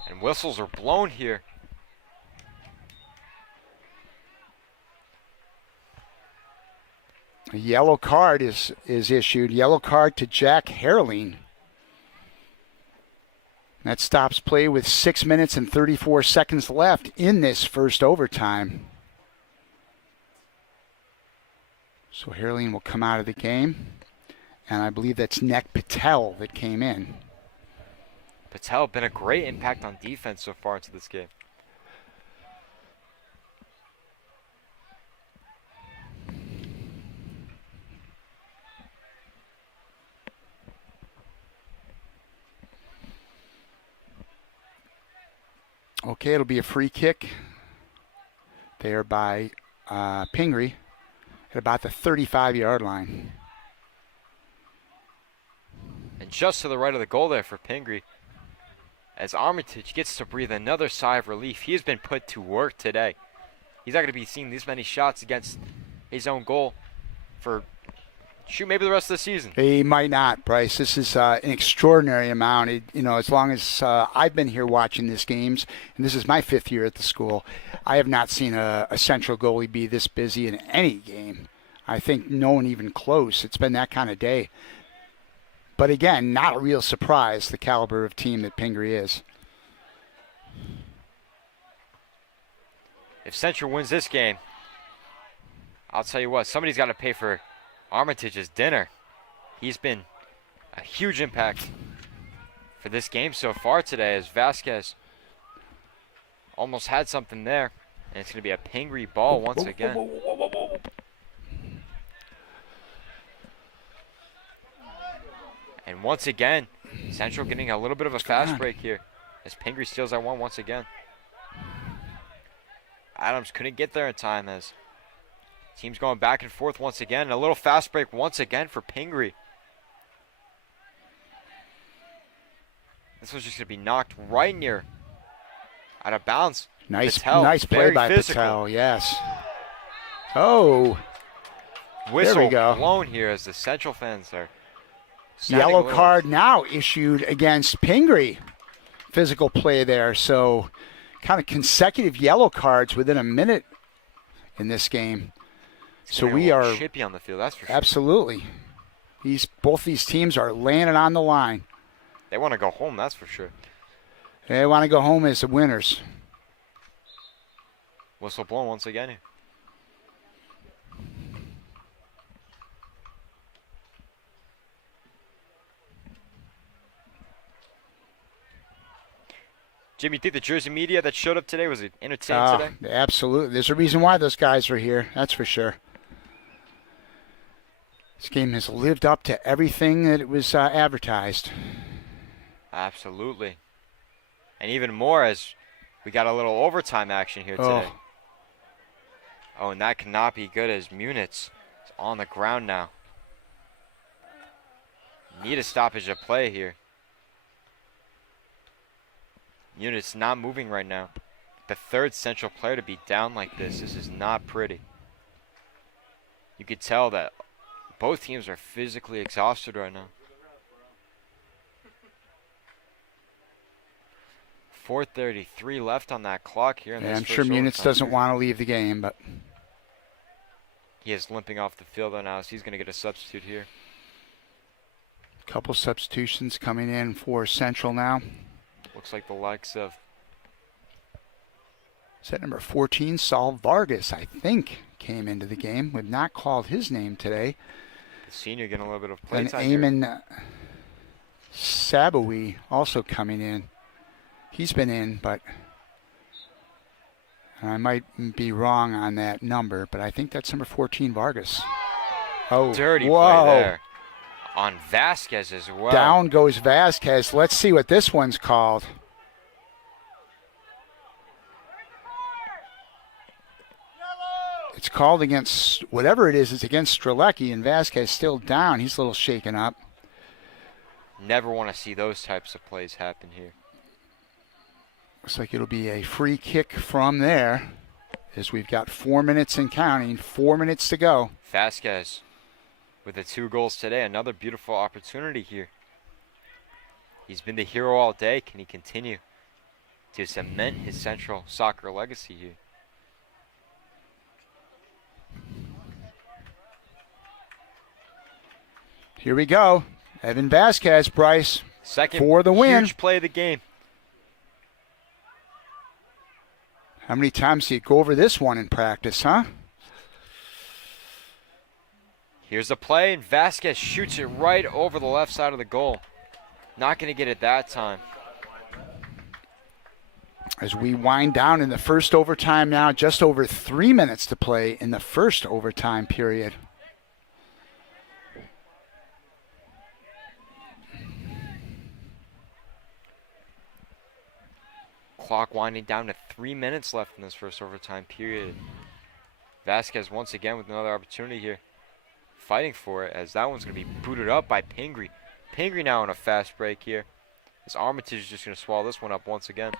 And whistles are blown here. A yellow card is issued. Yellow card to Jack Herling. That stops play with 6 minutes and 34 seconds left in this first overtime. So Herling will come out of the game. And I believe that's Nek Patel that came in. Patel been a great impact on defense so far into this game. Okay, it'll be a free kick there by Pingree at about the 35-yard line. And just to the right of the goal there for Pingree, as Armitage gets to breathe another sigh of relief. He has been put to work today. He's not going to be seeing these many shots against his own goal for, maybe the rest of the season. He might not, Bryce. This is an extraordinary amount. As long as I've been here watching these games, and this is my 5th year at the school, I have not seen a Central goalie be this busy in any game. I think no one even close. It's been that kind of day. But again, not a real surprise, the caliber of team that Pingree is. If Central wins this game, I'll tell you what, somebody's got to pay for Armitage's dinner. He's been a huge impact for this game so far today, as Vasquez almost had something there. And it's going to be a Pingree ball once again. And once again, Central getting a little bit of a fast break here as Pingree steals that one once again. Adams couldn't get there in time as teams going back and forth once again. A little fast break once again for Pingree. This was just going to be knocked right near out of bounds. Nice, Patel, nice play very by physical. Patel. Yes. Oh, Whistle go. blown here as the Central fans are standing yellow a little- card now issued against Pingree. Physical play there. So kind of consecutive yellow cards within a minute in this game. It's So getting a we little are chippy on the field, that's for sure. absolutely. Both these teams are laying it on the line. They want to go home, that's for sure. They want to go home as the winners. Whistle blown once again. Jimmy, you think the Jersey media that showed up today was it entertaining today? Absolutely. There's a reason why those guys are here. That's for sure. This game has lived up to everything that it was advertised. Absolutely. And even more as we got a little overtime action here today. Oh, and that cannot be good as Munitz is on the ground now. Need a stoppage of play here. Munitz not moving right now. The third Central player to be down like this. This is not pretty. You could tell that both teams are physically exhausted right now. 4:33 left on that clock here in this I'm first sure Munitz overtime. doesn't want to leave the game, but He is limping off the field right now, so he's going to get a substitute here. a couple substitutions coming in for Central now. Looks like the likes of Set number 14, Saul Vargas, I think, came into the game. We've not called his name today. the senior getting a little bit of play And time here. Eamon Saboui also coming in. He's been in, but I might be wrong on that number, but I think that's number 14, Vargas. Oh, Dirty whoa. play there on Vasquez as well. Down goes Vasquez. Let's see what this one's called. It's called against, whatever it is, it's against Strelecki, and Vasquez still down. He's a little shaken up. Never want to see those types of plays happen here. Looks like it'll be a free kick from there, as we've got 4 minutes and counting, 4 minutes to go. Vasquez with the 2 goals today. Another beautiful opportunity here. He's been the hero all day. Can he continue to cement his Central soccer legacy here? Here we go. Evan Vasquez, Bryce, Second for the win. huge play of the game. How many times do you go over this one in practice, huh? Here's the play, and Vasquez shoots it right over the left side of the goal. Not going to get it that time. As we wind down in the first overtime now, just over 3 minutes to play in the first overtime period. Clock winding down to 3 minutes left in this first overtime period. Vasquez once again with another opportunity here. Fighting for it as that one's going to be booted up by Pingree. Pingree now on a fast break here. As Armitage is just going to swallow this one up once again.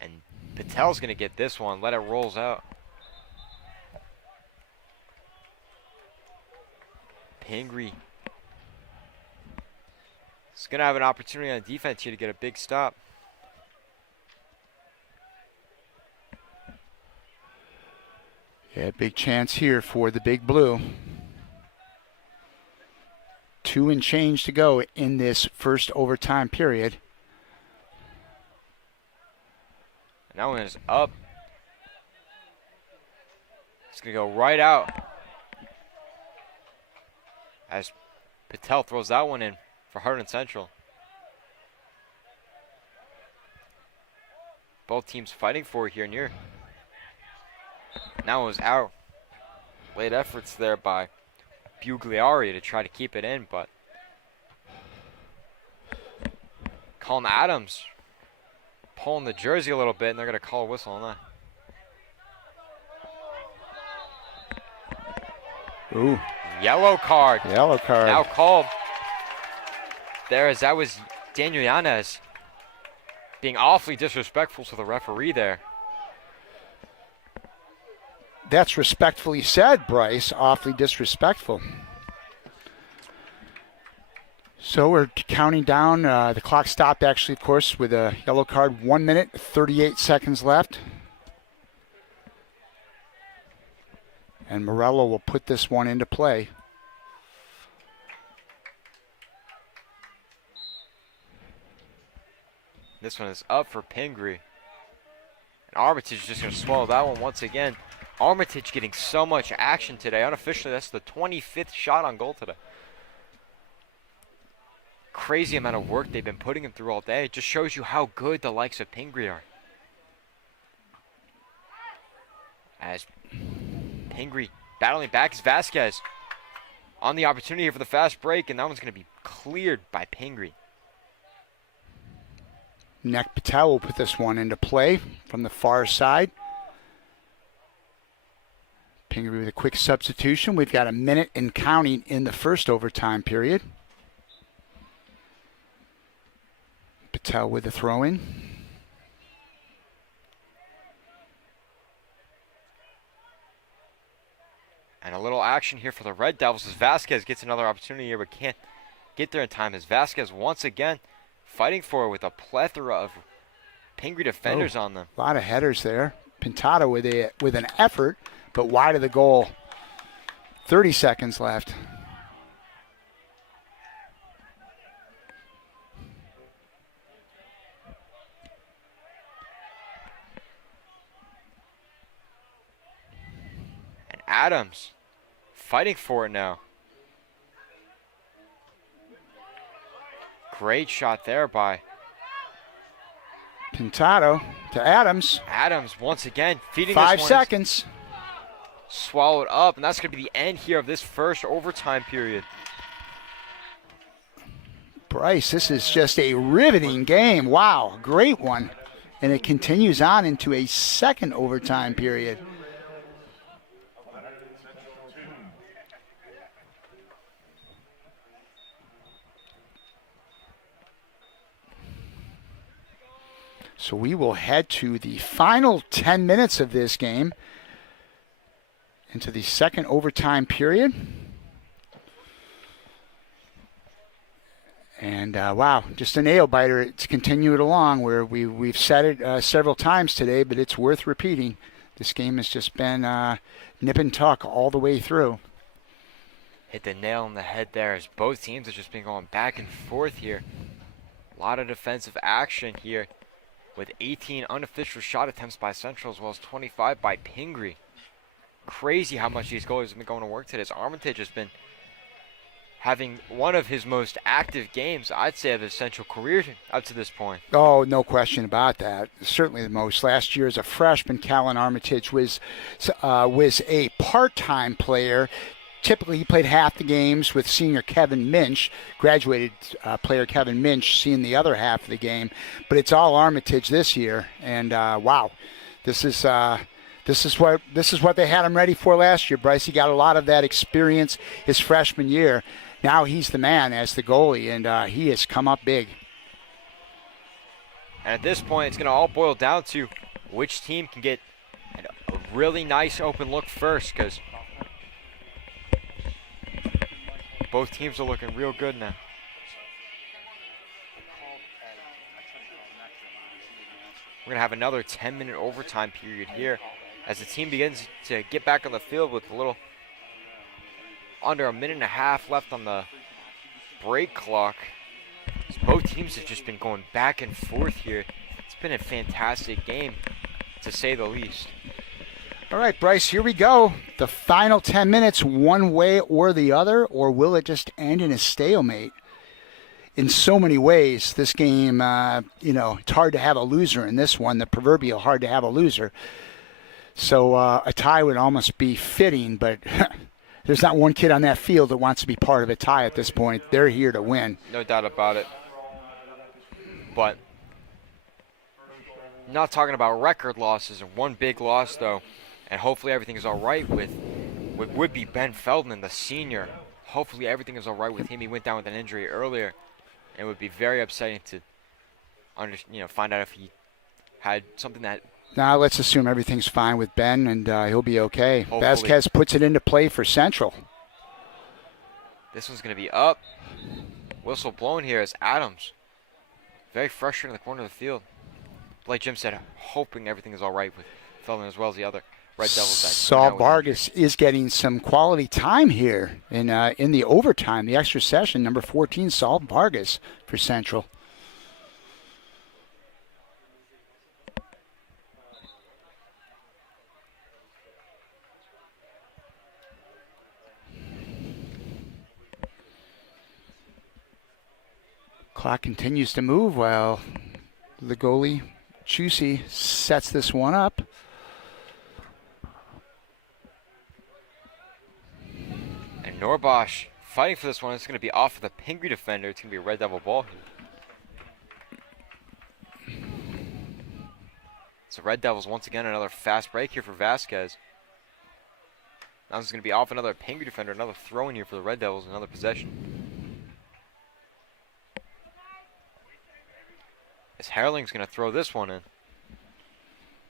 And Patel's going to get this one. Let it rolls out. Pingree. He's going to have an opportunity on defense here to get a big stop. Yeah, big chance here for the Big Blue. 2 and change to go in this first overtime period. And that one is up. It's going to go right out. As Patel throws that one in for Hunterdon Central. Both teams fighting for it here near. Now it was out. Late efforts there by Bugliari to try to keep it in, but Colin Adams pulling the jersey a little bit, and they're going to call a whistle on that. Ooh. Yellow card. Yellow card. Now called. There, as that was Daniel Yanez being awfully disrespectful to the referee there. That's respectfully said, Bryce. Awfully disrespectful. So we're counting down. The clock stopped, actually, of course, with a yellow card. 1 minute, 38 seconds left. And Morello will put this one into play. This one is up for Pingree. And Armitage is just going to swallow that one once again. Armitage getting so much action today. Unofficially, that's the 25th shot on goal today. Crazy amount of work they've been putting him through all day. It just shows you how good the likes of Pingree are. As Pingree battling back is Vasquez on the opportunity here for the fast break, and that one's going to be cleared by Pingree. Nek Patel will put this one into play from the far side. Pingree with a quick substitution. We've got a minute and counting in the first overtime period. Patel with a throw-in. And a little action here for the Red Devils as Vasquez gets another opportunity here but can't get there in time, as Vasquez once again fighting for it with a plethora of Pingree defenders on them. A lot of headers there. Pintado with an effort, but wide of the goal. 30 seconds left. And Adams fighting for it now. Great shot there by Pintado to Adams. Adams once again feeding 5 this one. seconds. Swallowed up, and that's going to be the end here of this first overtime period. Bryce, this is just a riveting game. Wow, great one. And it continues on into a second overtime period. So we will head to the final 10 minutes of this game, into the second overtime period. And wow, just a nail biter to continue it along, where we've said it several times today, but it's worth repeating. This game has just been nip and tuck all the way through. Hit the nail on the head there, as both teams have just been going back and forth here. A lot of defensive action here, with 18 unofficial shot attempts by Central, as well as 25 by Pingree. Crazy how much these goalies have been going to work today. As Armitage has been having one of his most active games, I'd say, of his Central career up to this point. Oh, no question about that. Certainly the most. Last year as a freshman, Callan Armitage was a part-time player. Typically, he played half the games with senior Kevin Minch, graduated player Kevin Minch, seeing the other half of the game. But it's all Armitage this year, and wow, this is what they had him ready for last year. Bryce, he got a lot of that experience his freshman year. Now he's the man as the goalie, and he has come up big. And at this point, it's going to all boil down to which team can get a really nice open look first, because both teams are looking real good now. We're going to have another 10-minute overtime period here as the team begins to get back on the field with a little under a minute and a half left on the break clock. Both teams have just been going back and forth here. It's been a fantastic game, to say the least. All right, Bryce, here we go. The final 10 minutes, one way or the other, or will it just end in a stalemate? In so many ways, this game, it's hard to have a loser in this one, the proverbial hard to have a loser. So a tie would almost be fitting, but there's not one kid on that field that wants to be part of a tie at this point. They're here to win. No doubt about it. But not talking about record losses, and one big loss, though, and hopefully everything is all right with would be Ben Feldman, the senior. Hopefully everything is all right with him. He went down with an injury earlier. It would be very upsetting to find out if he had something that. Now let's assume everything's fine with Ben, and he'll be okay. Hopefully. Vasquez puts it into play for Central. This one's going to be up. Whistle blown here as Adams. Very frustrated in the corner of the field. Like Jim said, hoping everything is all right with Feldman as well as the other Red Devils. Saul Vargas is getting some quality time here in the overtime, the extra session. Number 14, Saul Vargas for Central. Clock continues to move while the goalie, Chusey, sets this one up. And Norbosch fighting for this one. It's going to be off of the Pingree defender. It's going to be a Red Devil ball. So Red Devils once again another fast break here for Vasquez. Now this is going to be off another Pingree defender. Another throw in here for the Red Devils. Another possession. As Herling's going to throw this one in.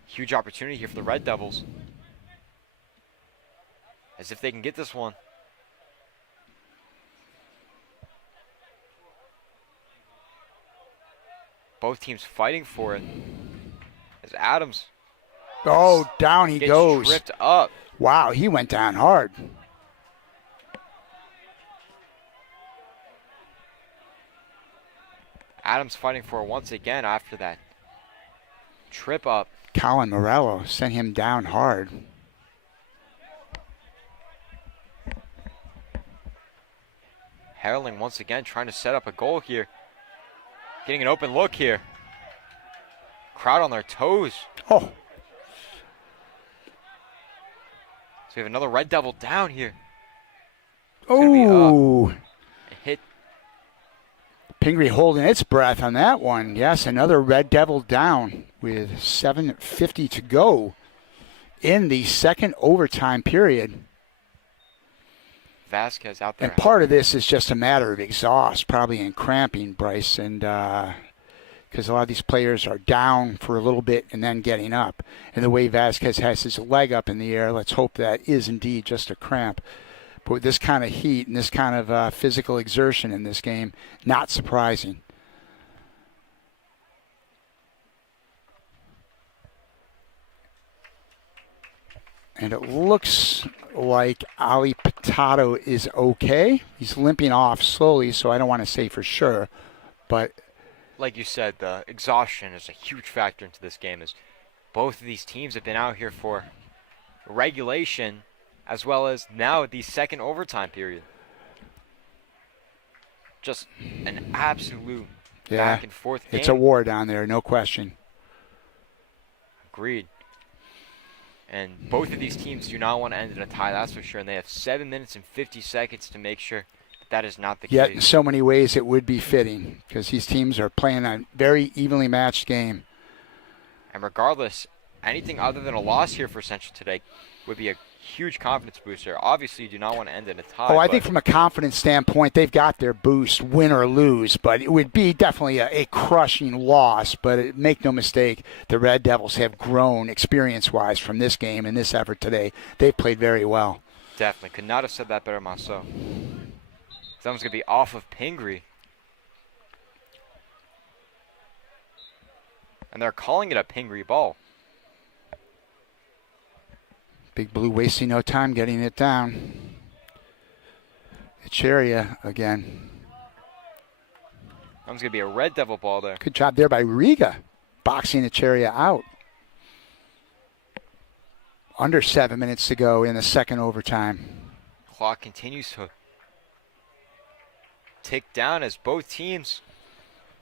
Huge opportunity here for the Red Devils. As if they can get this one. Both teams fighting for it. As Adams. Oh, down he goes. Tripped up. Wow, he went down hard. Adams fighting for it once again after that trip up. Colin Morello sent him down hard. Herling once again trying to set up a goal here. Getting an open look here. Crowd on their toes. Oh. So we have another Red Devil down here. Oh. Hit. Pingree holding its breath on that one. Yes, another Red Devil down with 7:50 to go in the second overtime period. Vasquez out there. And part of this is just a matter of exhaust, probably, and cramping, Bryce, and because a lot of these players are down for a little bit and then getting up. And the way Vasquez has his leg up in the air, let's hope that is indeed just a cramp. But with this kind of heat and this kind of physical exertion in this game, not surprising. And it looks like Ali Patato is okay. He's limping off slowly, so I don't want to say for sure. But like you said, the exhaustion is a huge factor into this game. As both of these teams have been out here for regulation as well as now the second overtime period. Just an absolute back and forth game. It's a war down there, no question. Agreed. And both of these teams do not want to end in a tie, that's for sure. And they have 7 minutes and 50 seconds to make sure that is not the case. Yet in so many ways it would be fitting because these teams are playing a very evenly matched game. And regardless, anything other than a loss here for Central today would be a huge confidence booster. Obviously, you do not want to end in a tie. Oh, I think from a confidence standpoint, they've got their boost, win or lose. But it would be definitely a crushing loss. But make no mistake, the Red Devils have grown experience-wise from this game and this effort today. They've played very well. Definitely. Could not have said that better myself. Someone's going to be off of Pingree. And they're calling it a Pingree ball. Big Blue wasting no time getting it down. Echeria again. That was going to be a Red Devil ball there. Good job there by Riga, boxing Echeria out. Under 7 minutes to go in the second overtime. Clock continues to tick down as both teams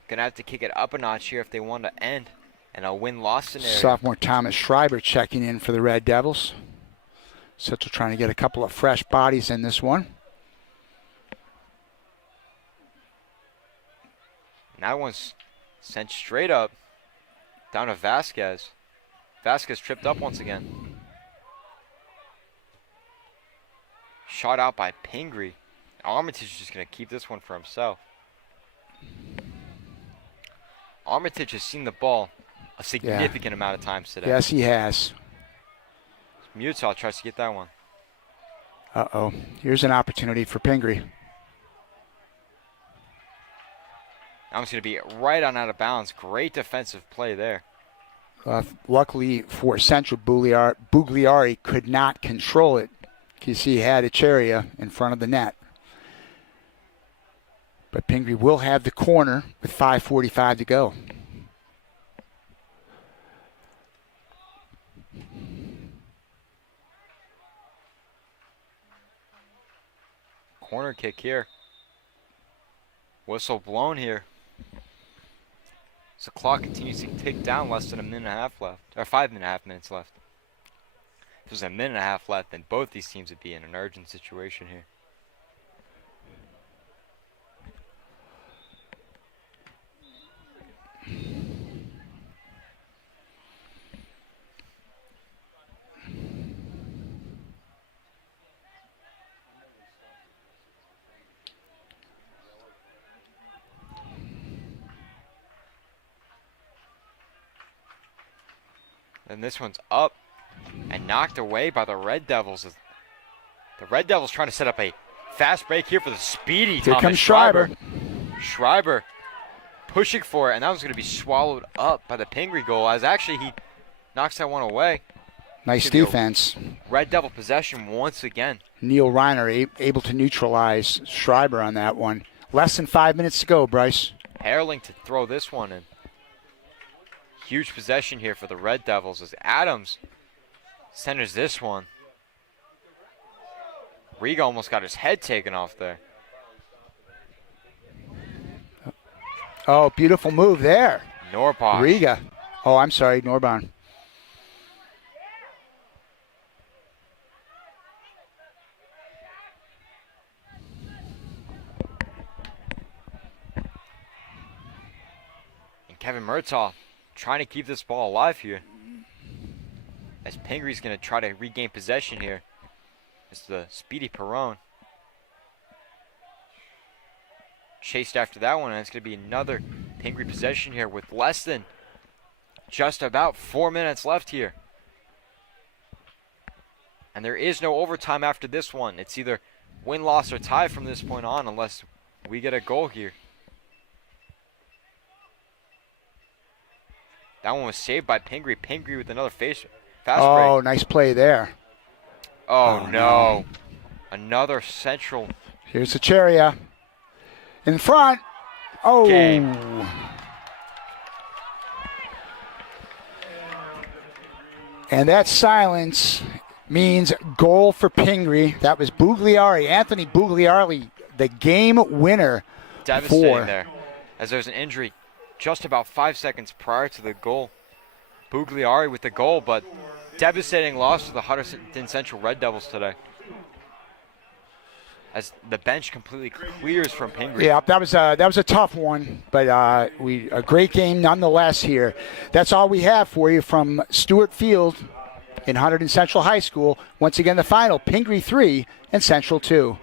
going to have to kick it up a notch here if they want to end in a win-loss scenario. Sophomore Thomas Schreiber checking in for the Red Devils. Central trying to get a couple of fresh bodies in this one. And that one's sent straight up down to Vasquez. Vasquez tripped up once again. shot out by Pingree. Armitage is just going to keep this one for himself. Armitage has seen the ball a significant amount of times today. Yes, he has. Mutah tries to get that one. Uh-oh. Here's an opportunity for Pingree. That one's going to be right on out of bounds. Great defensive play there. Luckily for Central, Bugliari could not control it because he had Echeria in front of the net. But Pingree will have the corner with 5:45 to go. Corner kick here. Whistle blown here. So the clock continues to tick down, less than a minute and a half left, or 5.5 minutes left. If there's a minute and a half left, then both these teams would be in an urgent situation here. And this one's up and knocked away by the Red Devils. The Red Devils trying to set up a fast break here for the speedy Here Thomas comes Schreiber. Schreiber pushing for it, and that was going to be swallowed up by the Pingree goal, as actually he knocks that one away. Nice defense. Red Devil possession once again. Neil Reiner able to neutralize Schreiber on that one. Less than 5 minutes to go, Bryce. Herling to throw this one in. Huge possession here for the Red Devils as Adams centers this one. Riga almost got his head taken off there. Oh, beautiful move there. Norbosch. Riga. Oh, I'm sorry, Norborn. And Kevin Murtaugh trying to keep this ball alive here. As Pingree's going to try to regain possession here. It's the speedy Perron. Chased after that one, and it's going to be another Pingree possession here with less than just about 4 minutes left here. And there is no overtime after this one. It's either win, loss, or tie from this point on unless we get a goal here. That one was saved by Pingree. Pingree with another fast break. Oh, nice play there. Oh, no. Another central. Here's Echeria. In front. Oh. Game. And that silence means goal for Pingree. That was Bugliari, Anthony Bugliari, the game winner. Devastating there. As there's an injury just about 5 seconds prior to the goal. Bugliari with the goal, but devastating loss to the Hunterdon Central Red Devils today. As the bench completely clears from Pingree. Yeah, that was a tough one, but a great game nonetheless here. That's all we have for you from Stewart Field in Hunterdon Central High School. Once again, the final, Pingree 3 and Central 2.